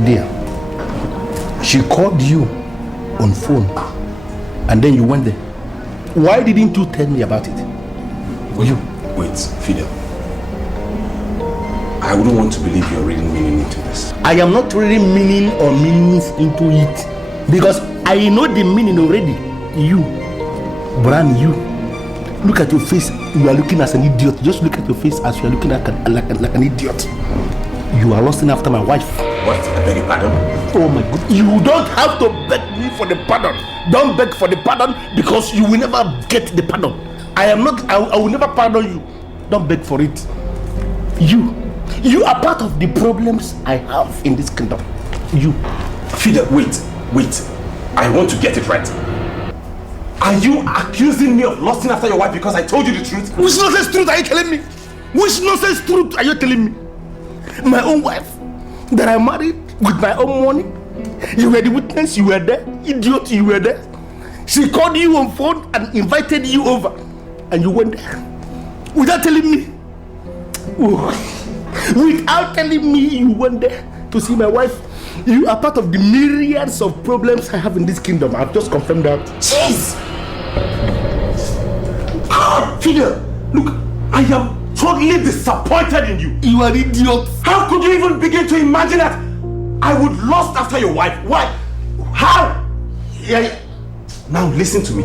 dear, she called you on phone, and then you went there. Why didn't you tell me about it? Wait, Fidel. I wouldn't want to believe you're reading meaning into this. I am not reading meaning or meanings into it, because I know the meaning already. You, Bran, you. Look at your face. You are looking as an idiot. Just look at your face as you are looking like an idiot. You are lusting after my wife. What? I beg your pardon? Oh my God. You don't have to beg me for the pardon. Don't beg for the pardon, because you will never get the pardon. I will never pardon you. Don't beg for it. You are part of the problems I have in this kingdom. You. Fidel, wait. I want to get it right. Are you accusing me of lusting after your wife because I told you the truth? Which nonsense truth are you telling me? Which nonsense truth are you telling me? My own wife that I married with my own money. You were the witness, you were there. Idiot, you were there. She called you on phone and invited you over, and you went there without telling me. Without telling me you went there to see my wife. You are part of the myriads of problems I have in this kingdom. I've just confirmed that. Jeez! Fidel, look, I am totally disappointed in you. You are an idiot. How could you even begin to imagine that I would lust after your wife? Why? How? Now listen to me.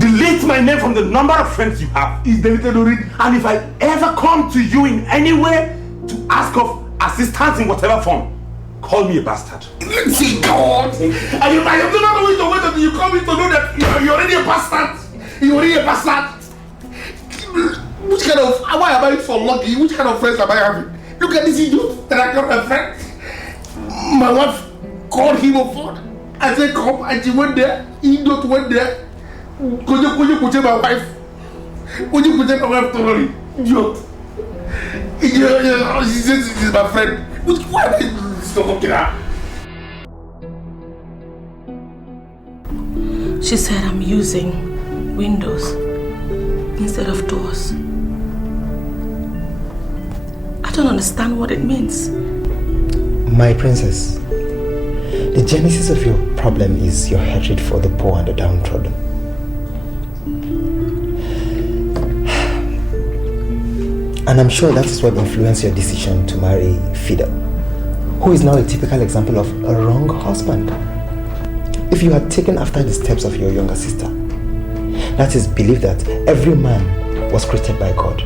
Delete my name from the number of friends you have. It's deleted already. And if I ever come to you in any way to ask of assistance in whatever form, call me a bastard. See, God! I am never going to wait until you call me to know that you're already a bastard. You're already a bastard. Which kind of... Why am I so lucky? Which kind of friends am I having? Look at this idiot that I call my friend. My wife called him on phone. I said come, and she went there. Idiot went there. Could you put my wife? Would you put my wife totally? Idiot. She says she's my friend. Why are you still looking at her? She said I'm using windows instead of doors. I don't understand what it means. My princess, the genesis of your problem is your hatred for the poor and the downtrodden. And I'm sure that is what influenced your decision to marry Fidel, who is now a typical example of a wrong husband. If you had taken after the steps of your younger sister, that is, believe that every man was created by God,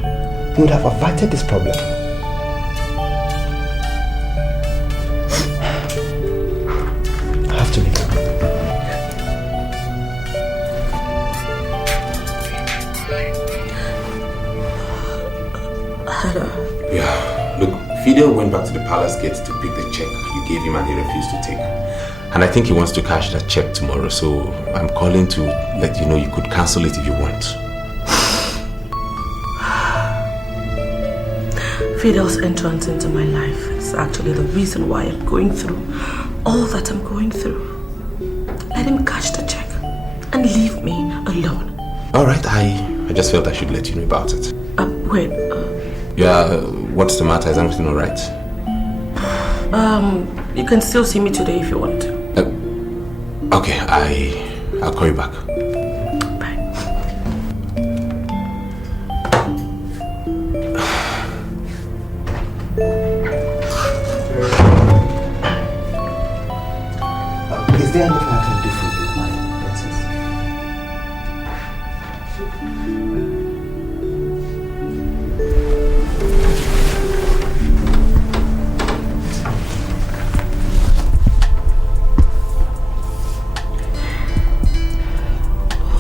you would have averted this problem. I have to leave. Yeah, look, Fidel went back to the palace gate to pick the check you gave him and he refused to take. And I think he wants to cash that check tomorrow, so I'm calling to let you know you could cancel it if you want. Fidel's entrance into my life is actually the reason why I'm going through all that I'm going through. Let him cash the check and leave me alone. Alright, I just felt I should let you know about it. Wait. Yeah, what's the matter? Is everything alright? You can still see me today if you want to. Okay, I'll call you back. Is there anything I can do for you, my princess?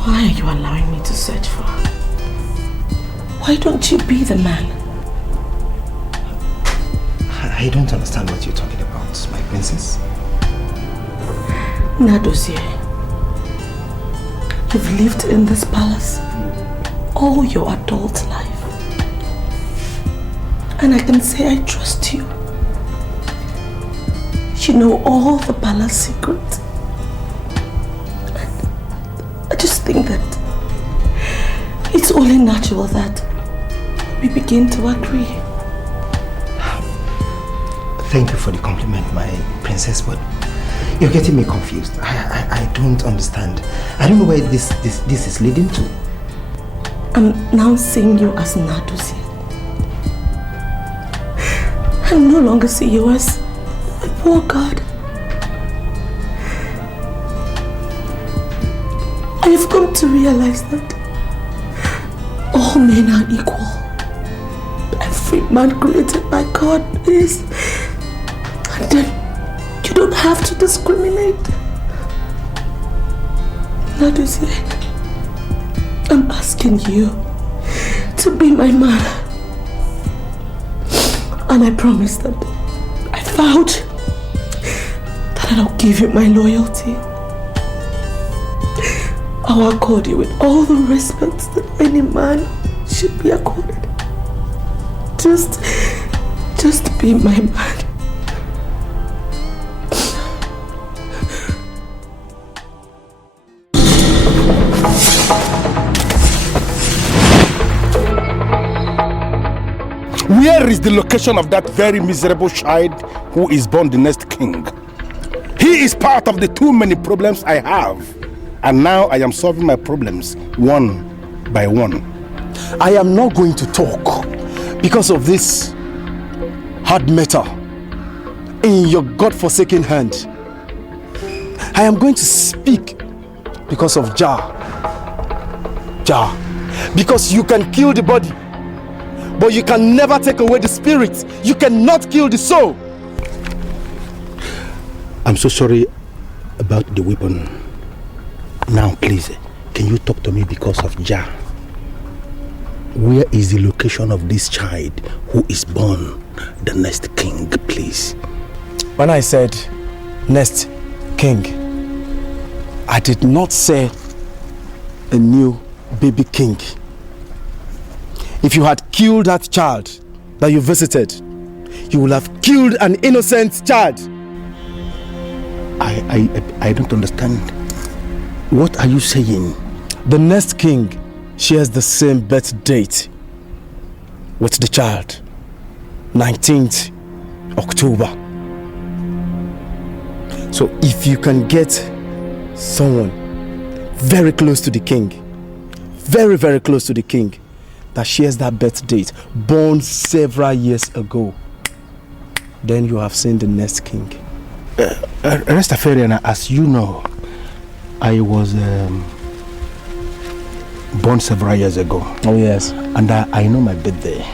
Why are you allowing me to search for her? Why don't you be the man? I don't understand what you're talking about, my princess. Nadozie, you've lived in this palace all your adult life. And I can say I trust you. You know all the palace secrets. I just think that it's only natural that we begin to agree. Thank you for the compliment, my princess, but you're getting me confused. I don't understand. I don't know where this is leading to. I'm now seeing you as Nadozie. I no longer see you as a poor god. I have come to realize that all men are equal. Every man created by God is. And then you don't have to discriminate. Nadozie, I'm asking you to be my man. And I promise that I vowed that I'll give you my loyalty. I'll accord you with all the respect that any man should be accorded. Just be my man. Where is the location of that very miserable child who is born the next king? He is part of the too many problems I have. And now I am solving my problems one by one. I am not going to talk because of this hard matter in your God-forsaken hand. I am going to speak because of Jah. Because you can kill the body, but you can never take away the spirit. You cannot kill the soul. I'm so sorry about the weapon. Now please, can you talk to me because of Jah? Where is the location of this child who is born the next king, please? When I said next king, I did not say a new baby king. If you had killed that child that you visited, you would have killed an innocent child. I don't understand. What are you saying? The next king shares the same birth date with the child, 19th October. So if you can get someone very close to the king, very, very close to the king, that shares that birth date, born several years ago, then you have seen the next king. Rastafarian, as you know, I was born several years ago. Oh yes. And I know my birthday.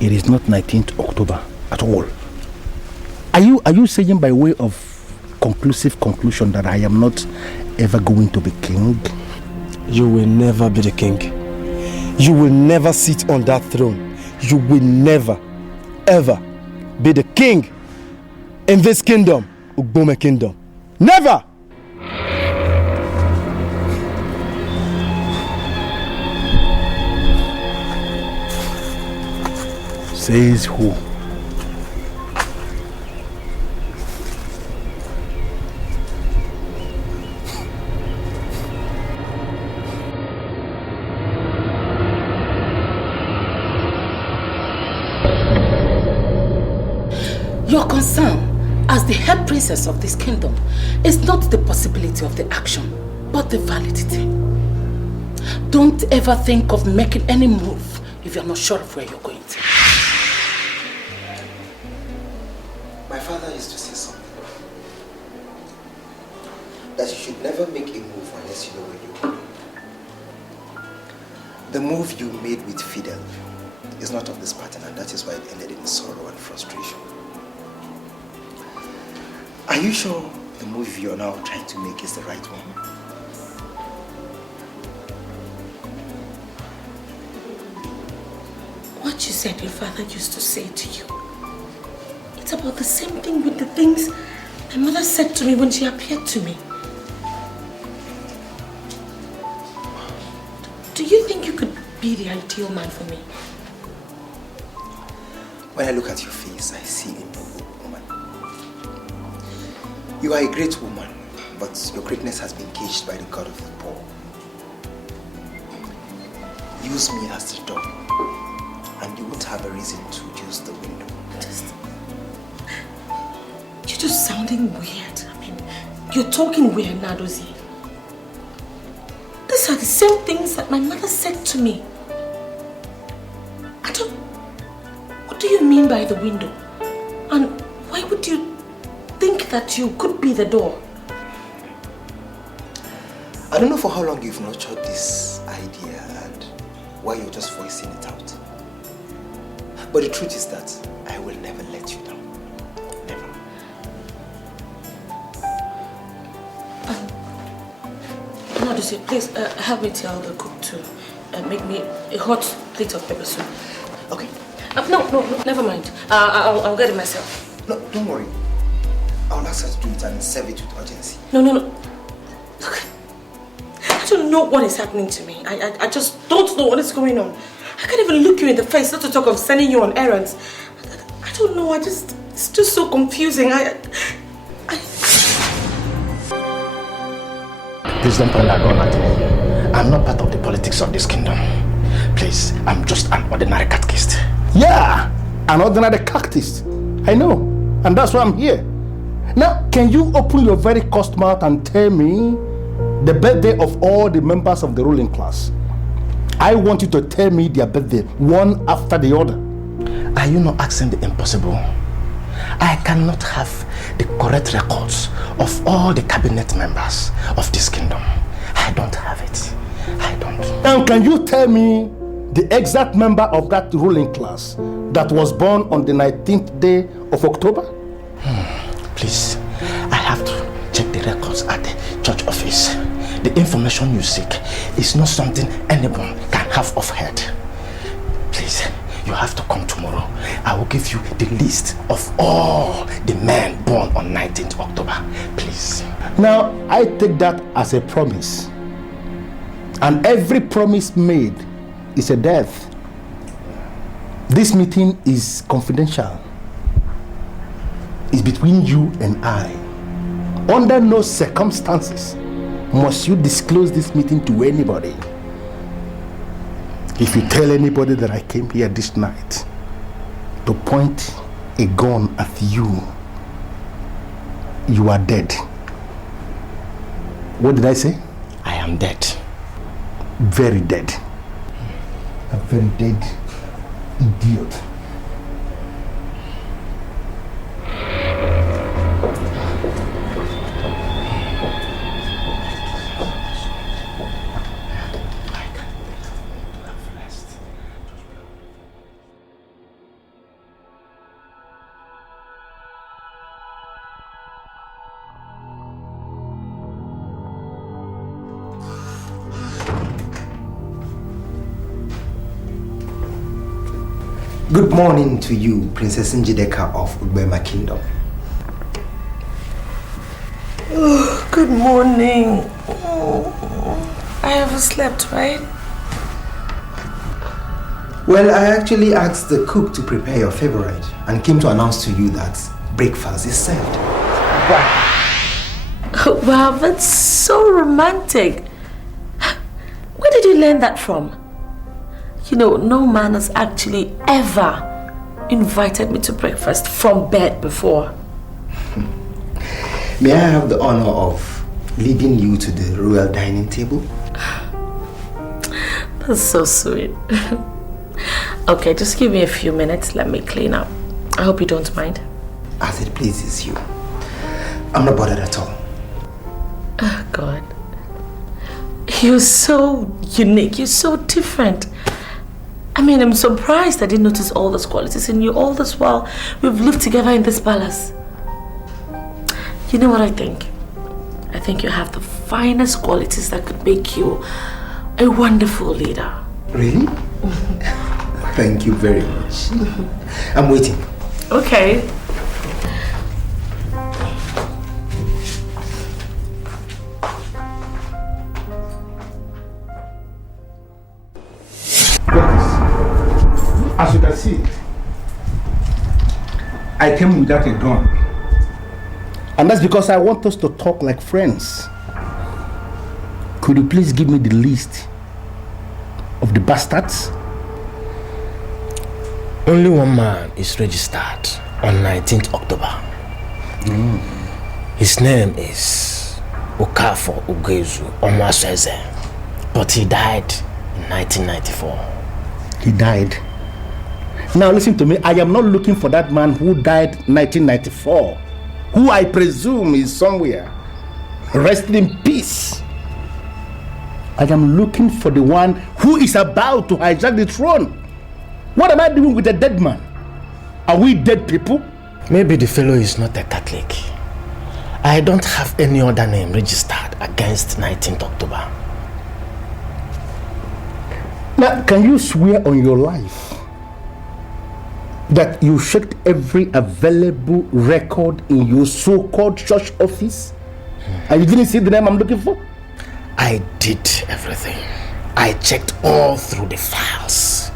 It is not 19th October at all. Are you saying by way of conclusive conclusion that I am not ever going to be king? You will never be the king. You will never sit on that throne. You will never, ever be the king in this kingdom, Ugbome kingdom. Never! Says who? Your concern as the head princess of this kingdom is not the possibility of the action, but the validity. Don't ever think of making any move if you're not sure of where you're going to. My father used to say something. That you should never make a move unless you know where you're going. The move you made with Fidel is not of this pattern, and that is why it ended in sorrow and frustration. Are you sure the move you're now trying to make is the right one? What you said your father used to say to you, it's about the same thing with the things my mother said to me when she appeared to me. Do you think you could be the ideal man for me? When I look at your face, I see a noble woman. You are a great woman, but your greatness has been caged by the God of the poor. Use me as the door, and you won't have a reason to use the window. You're just sounding weird. I mean, you're talking weird, Nadozi. These are the same things that my mother said to me. What do you mean by the window? And why would you think that you could be the door? I don't know for how long you've nurtured this idea and why you're just voicing it out. But the truth is that I will never let you down. Never. Nadozi, please help me tell the cook to make me a hot plate of pepper soup. Okay. No, never mind. I'll get it myself. No, don't worry. I'll ask her to do it and serve it with urgency. No. Look, I don't know what is happening to me. I just don't know what is going on. I can't even look you in the face, not to talk of sending you on errands. I don't know, it's just so confusing. Please don't point that gun at me. I'm not part of the politics of this kingdom. Please, I'm just an ordinary catechist. Yeah, an ordinary cactus. I know, and that's why I'm here. Now, can you open your very cursed mouth and tell me the birthday of all the members of the ruling class? I want you to tell me their birthday, one after the other. Are you not asking the impossible? I cannot have the correct records of all the cabinet members of this kingdom. I don't have it. I don't. And can you tell me the exact member of that ruling class that was born on the 19th day of October? Please, I have to check the records at the church office. The information you seek is not something anyone can have of head. Please, you have to come tomorrow. I will give you the list of all the men born on 19th October. Please. Now, I take that as a promise. And every promise made is a death. This meeting is confidential. It's between you and I. Under no circumstances must you disclose this meeting to anybody. If you tell anybody that I came here this night to point a gun at you, you are dead. What did I say? I am dead. Very dead. A very dead idiot. Good morning to you, Princess Njideka of Ubema Kingdom. Oh, good morning. I haven't slept, right? Well, I actually asked the cook to prepare your favorite and came to announce to you that breakfast is served. Wow, that's so romantic. Where did you learn that from? You know, no man has actually ever invited me to breakfast from bed before. May I have the honor of leading you to the royal dining table? That's so sweet. Okay, just give me a few minutes. Let me clean up. I hope you don't mind. As it pleases you. I'm not bothered at all. Oh, God. You're so unique. You're so different. I mean, I'm surprised I didn't notice all those qualities in you all this while we've lived together in this palace. You know what I think? I think you have the finest qualities that could make you a wonderful leader. Really? Thank you very much. I'm waiting. Okay. As you can see, I came without a gun. And that's because I want us to talk like friends. Could you please give me the list of the bastards? Only one man is registered on 19th October. His name is Okafor Ugezu Omwasweze, but he died in 1994. He died? Now listen to me, I am not looking for that man who died 1994, who I presume is somewhere, resting in peace. I am looking for the one who is about to hijack the throne. What am I doing with a dead man? Are we dead people? Maybe the fellow is not a Catholic. I don't have any other name registered against 19th October. Now, can you swear on your life that you checked every available record in your so-called church office and you didn't see the name I'm looking for? I did everything. I checked all through the files.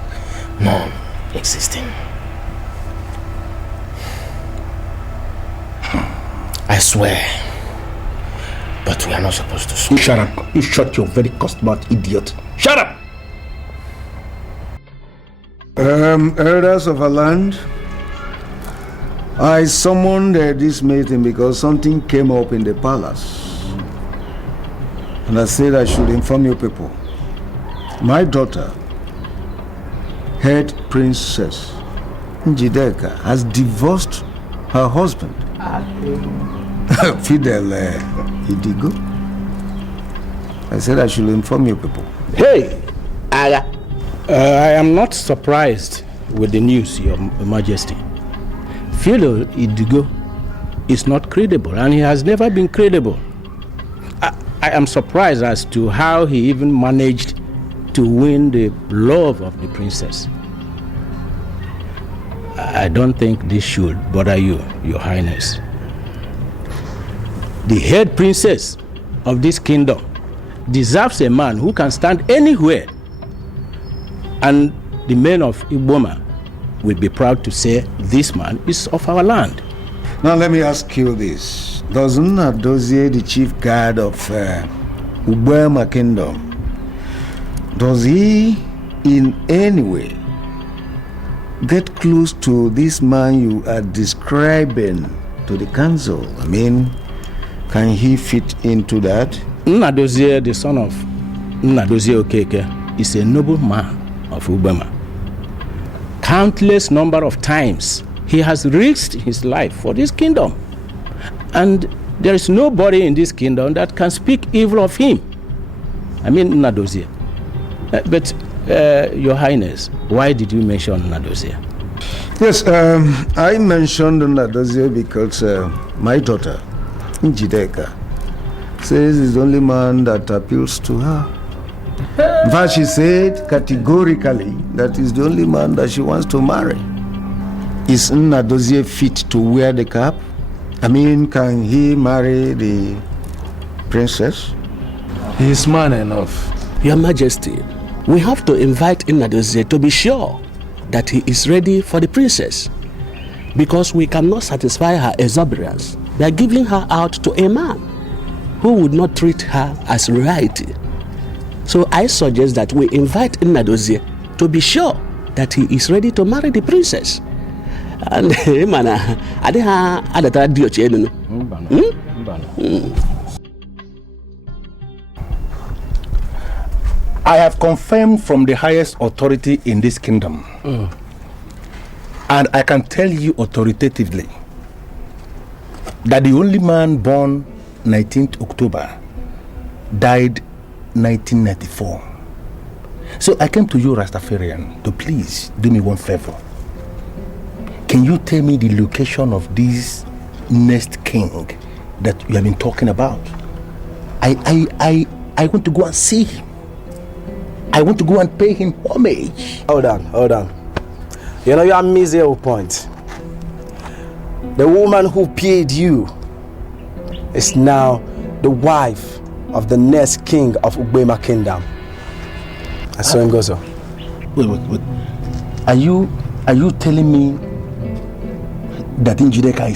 None existing. I swear. But we are not supposed to swear. You shut up. You shut your very customer-mouth, idiot. Shut up! Elders of our land, I summoned this meeting because something came up in the palace. And I said I should inform you people. My daughter, head princess Njideka, has divorced her husband, Fidel Idigo. I said I should inform you people. Hey, Aga. I am not surprised with the news, Your Majesty. Fidel Idigo is not credible, and he has never been credible. I am surprised as to how he even managed to win the love of the princess. I don't think this should bother you, Your Highness. The head princess of this kingdom deserves a man who can stand anywhere, and the men of Iboma will be proud to say this man is of our land. Now let me ask you this. Doesn't Adozie, the chief guard of Ubema Kingdom, does he in any way get close to this man you are describing to the council? I mean, can he fit into that? Nnadozie, the son of Nnadozie Okeke, is a noble man of Ubema. Countless number of times he has risked his life for this kingdom, and there is nobody in this kingdom that can speak evil of him. I mean Nnadozie. But Your Highness, why did you mention Nnadozie? Yes, I mentioned Nnadozie because my daughter Njideka says he's the only man that appeals to her. In fact, she said categorically that he's the only man that she wants to marry. Is Nnadozie fit to wear the cap? I mean, can he marry the princess? He is man enough. Your Majesty, we have to invite Nnadozie to be sure that he is ready for the princess, because we cannot satisfy her exuberance by giving her out to a man who would not treat her as royalty. So I suggest that we invite Nnadozie to be sure that he is ready to marry the princess. And I have confirmed from the highest authority in this kingdom, and I can tell you authoritatively that the only man born 19th October died 1994. So I came to you, Rastafarian, to please do me one favor. Can you tell me the location of this next king that you have been talking about? I want to go and see him. I want to go and pay him homage. Hold on. You know, you are missing your point. The woman who paid you is now the wife of the next king of Ugbema Kingdom. That's so it goes on. Wait. Are you telling me that Njideka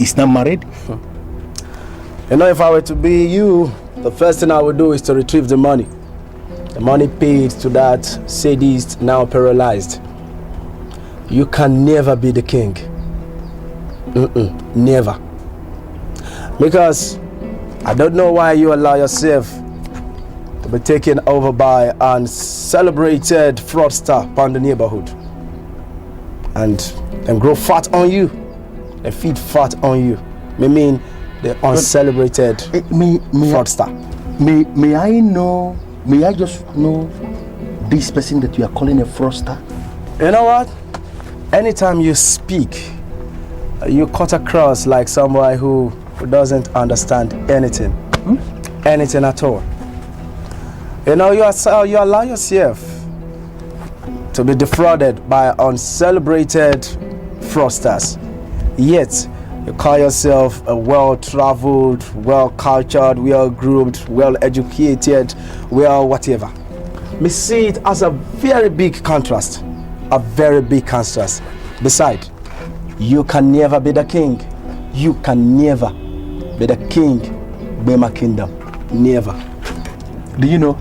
is not married? You know, if I were to be you, the first thing I would do is to retrieve the money. The money paid to that sadist, now paralyzed. You can never be the king. Never. Because I don't know why you allow yourself to be taken over by an celebrated fraudster upon the neighborhood. And grow fat on you. They feed fat on you. I mean, the uncelebrated fraudster. May I just know this person that you are calling a fraudster? You know what? Anytime you speak, you cut across like somebody who doesn't understand anything. Anything at all. You know, you allow yourself to be defrauded by uncelebrated fraudsters. Yet, you call yourself a well-traveled, well-cultured, well-groomed, well-educated, whatever. We see it as a very big contrast. A very big contrast. Besides, you can never be the king. You can never be the king of Bema Kingdom. Never. Do you know,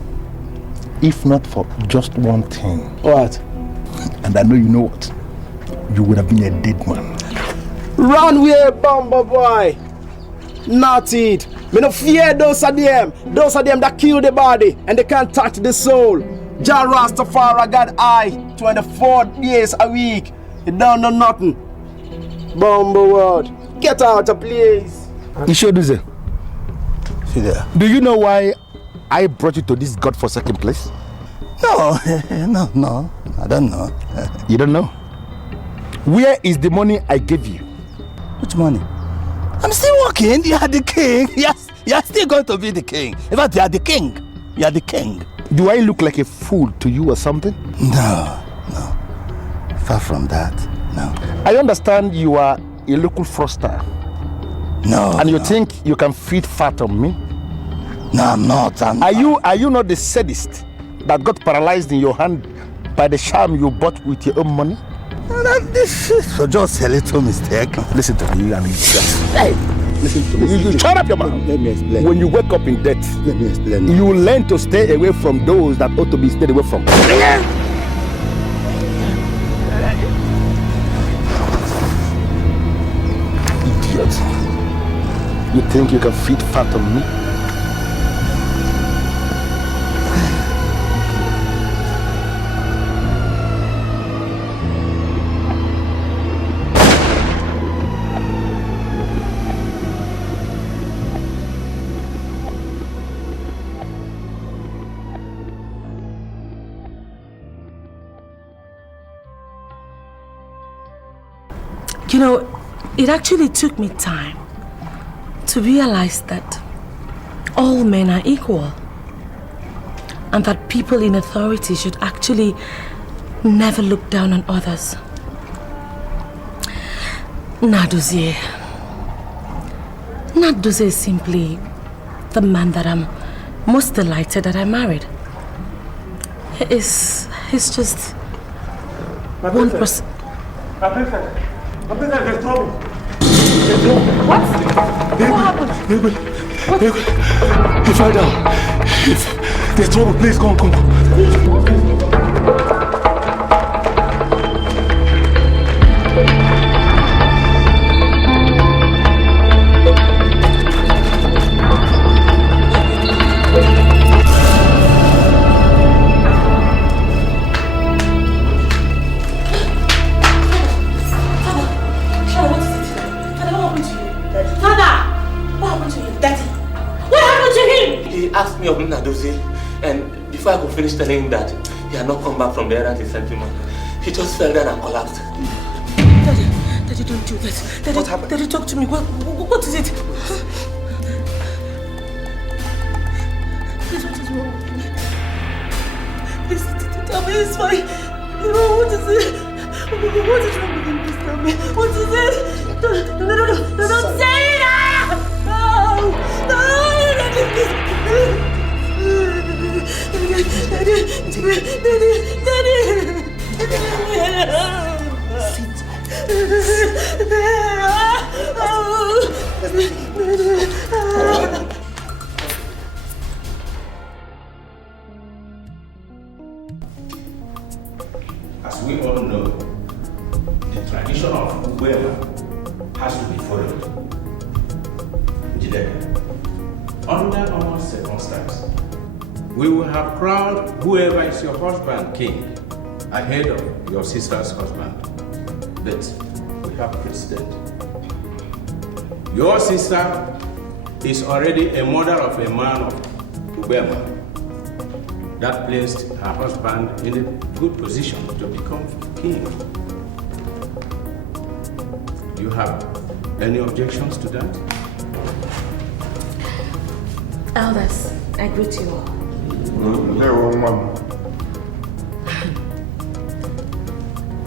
if not for just one thing. What? And I know you know what. You would have been a dead man. Run away, Bumble boy. Not it. Me no fear those of them. Those of them that kill the body and they can't touch the soul. Jah Rastafari got eye 24 days a week. You don't know nothing. Bumble world. Get out of place. Ishoduze. Do you know why I brought you to this godforsaken place? No, I don't know. You don't know? Where is the money I gave you? Which money? I'm still working. You are the king. Yes, you are still going to be the king. In fact, you are the king. You are the king. Do I look like a fool to you or something? No. Far from that, no. I understand you are a local fraudster. No. And you think you can feed fat on me? No, I'm not. Are you not the sadist that got paralyzed in your hand by the charm you bought with your own money? So just a little mistake. Listen to me, you and me. Hey, listen to me. You shut up your mouth. Let me explain. When you wake up in debt, let me explain. You will learn to stay away from those that ought to be stayed away from. Idiot. You think you can feed fat on me? You know, it actually took me time to realize that all men are equal and that people in authority should actually never look down on others. Nnadozie is simply the man that I'm most delighted that I married. He's just one person. My princess, there's trouble. What? What happened? He fell down. There's trouble. Please, come. Asked me of Nadozie, and before I could finish telling him that he had not come back from the errand he sent him on, he just fell down and collapsed. Daddy, don't do that. Daddy, what happened? Daddy, talk to me. What is it? Please, what is wrong with me? Please, tell me it's fine. What is it? What is wrong with him? Please tell me. What is it? No, don't say it! No! Daddy! As we all know, the tradition of whoever has to be followed. Under normal circumstances, we will have crowned whoever is your husband king ahead of your sister's husband. But we have precedent. Your sister is already a mother of a man of Ubema. That placed her husband in a good position to become king. Do you have any objections to that? Elders, I greet you all.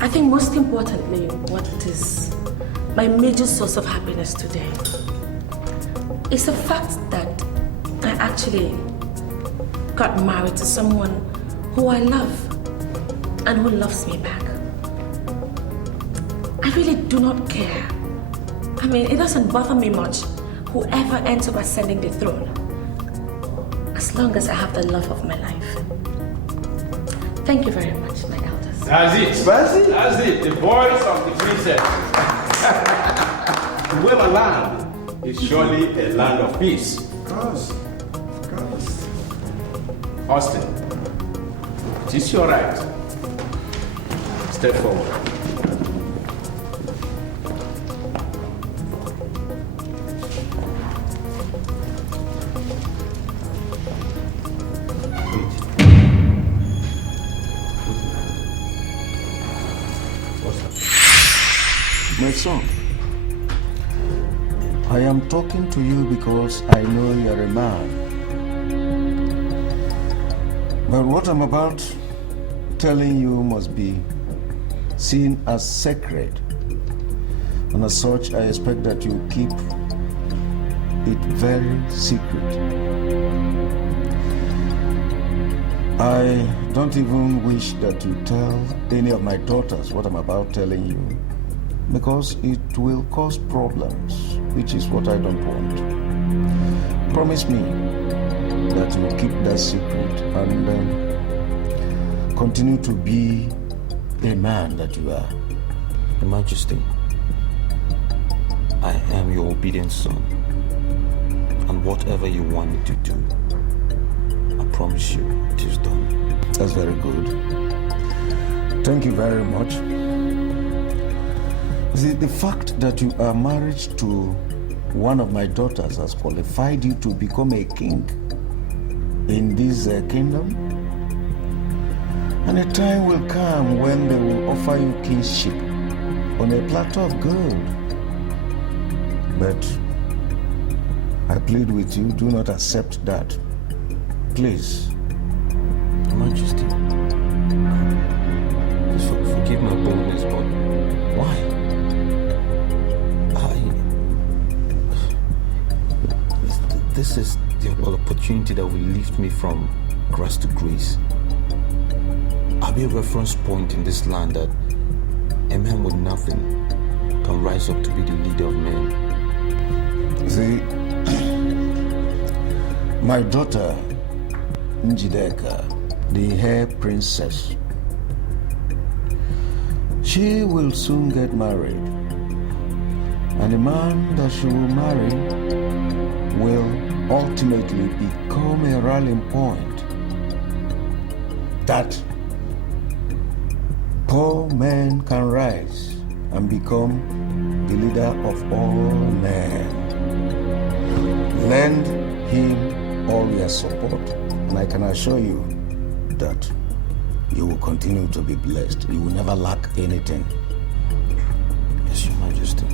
I think most importantly, what is my major source of happiness today is the fact that I actually got married to someone who I love and who loves me back. I really do not care. I mean, it doesn't bother me much whoever ends up ascending the throne, as long as I have the love of my life. Thank you very much, my elders. That's it. That's it. The voice of the princess. Whoever land is surely a land of peace. Of course. Austin, it is your right. Step forward. My son, I am talking to you because I know you're a man. But what I'm about telling you must be seen as sacred. And as such, I expect that you keep it very secret. I don't even wish that you tell any of my daughters what I'm about telling you, because it will cause problems, which is what I don't want. Promise me that you will keep that secret and continue to be a man that you are. Your Majesty, I am your obedient son, and whatever you want me to do, I promise you it is done. That's very good. Thank you very much. See, the fact that you are married to one of my daughters has qualified you to become a king in this kingdom. And a time will come when they will offer you kingship on a platter of gold. But I plead with you, do not accept that. Please. Your Majesty, please forgive my boldness, but why? This is the opportunity that will lift me from grace to grace. I'll be a reference point in this land that a man with nothing can rise up to be the leader of men. See, my daughter, Njideka, the hair princess, she will soon get married. And the man that she will marry will ultimately become a rallying point that poor men can rise and become the leader of all men. Lend him all your support, and I can assure you that you will continue to be blessed. You will never lack anything. Yes, Your Majesty.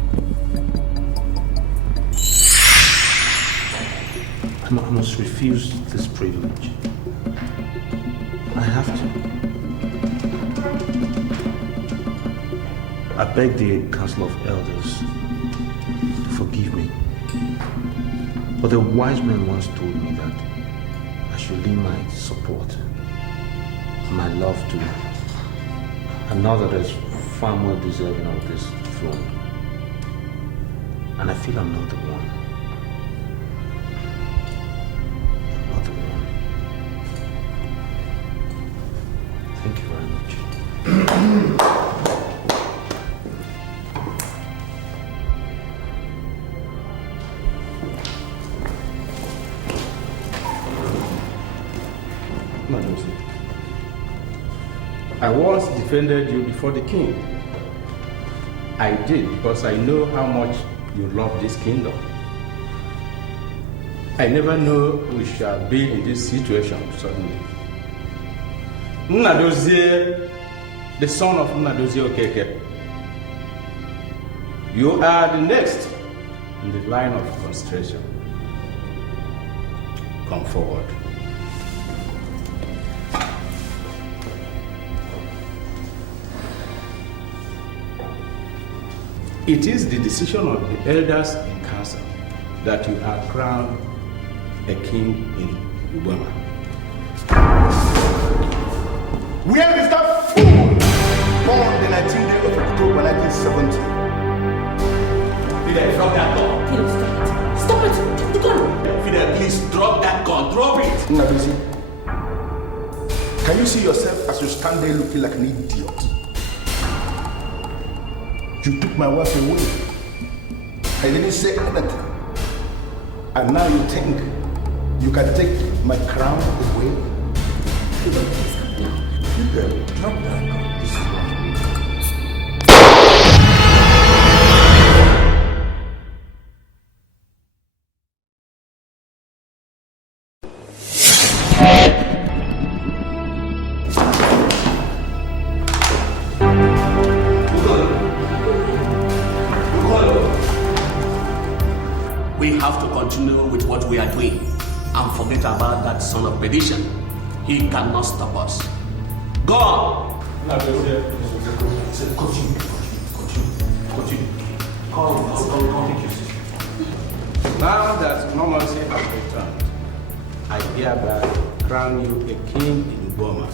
I must refuse this privilege. I have to. I beg the Council of Elders to forgive me. But the wise man once told me that I should leave my support and my love to another that is far more deserving of this throne. And I feel I'm not the one. Not the one. Thank you very much. Mademoiselle, I once defended you before the king. I did because I know how much you love this kingdom. I never know we shall be in this situation suddenly. Nnadozie, the son of Nnadozie Okeke, you are the next in the line of consideration. Come forward. It is the decision of the elders in council that you are crowned a king in Ubama. Where is that fool born the 19th day of October 1970? Fidel, drop that gun. Fidel, stop it. Stop it. Drop the gun. Fidel, please drop that gun. Drop it. Nnadozie, can you see yourself as you stand there looking like an idiot? You took my wife away. I didn't say anything. And now you think you can take my crown away? Fidel, please calm down. Fidel, drop that gun. This is We have to continue with what we are doing and forget about that son of perdition. He cannot stop us. Go on! Continue. Come. Now that normalcy has returned, I hereby crown you a king in Uboma.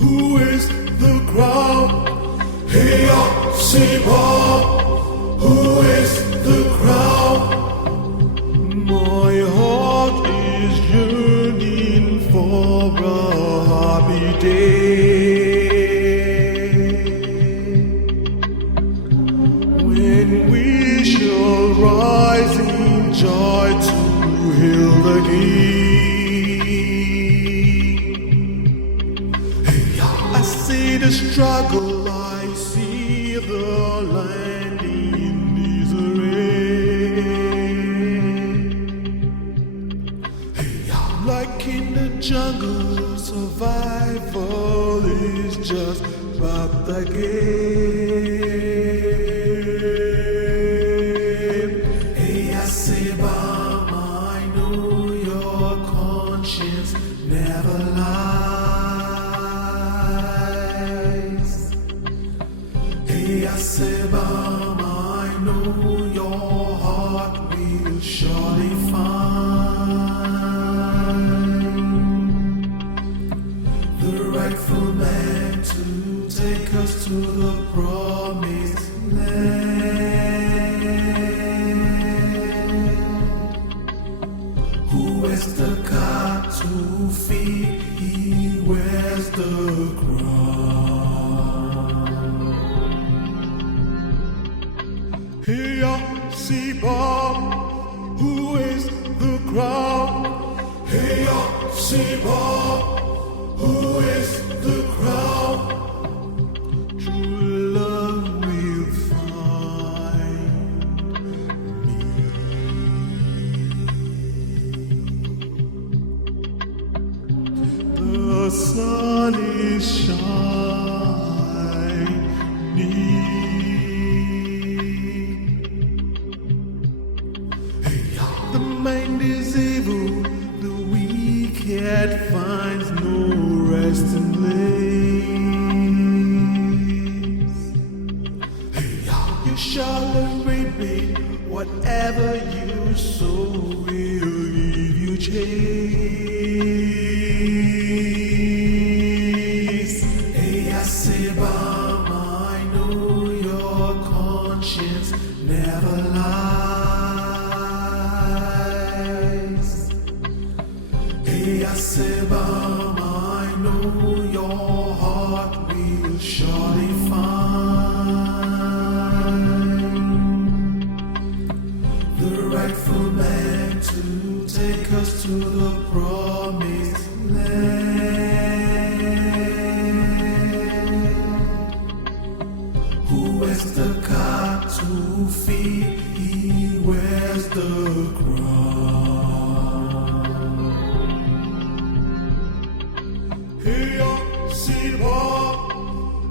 Who is the crown? Heya Siba, who is the crown? My heart is yearning for a happy day when we shall rise in joy to hail the King. see the struggle, I see the land in disarray. Like in the jungle, survival is just about the game. Hey, I say, Mama, I know your conscience never lies. Hey, I say, Mama, I know your heart will surely find the rightful man to take us to the promised land. Who is the God to feed? He wears the crown. Hey, see Bob, who is the crown? Hey, see Bob, who is the crown? True love will find me. The sun is shining. The mind is evil, the wicked finds no resting place. You shall reap whatever you sow will give you chase. Hey, I say, Mama, I know your conscience never lies. Hey, I say, Mama, I know your heart will surely find the rightful man to take us to the promised land. Who is the God to feed? He wears the crown. Hey, see Bob,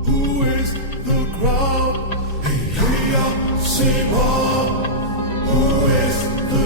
who is the crown? Hey, see Bob, who is the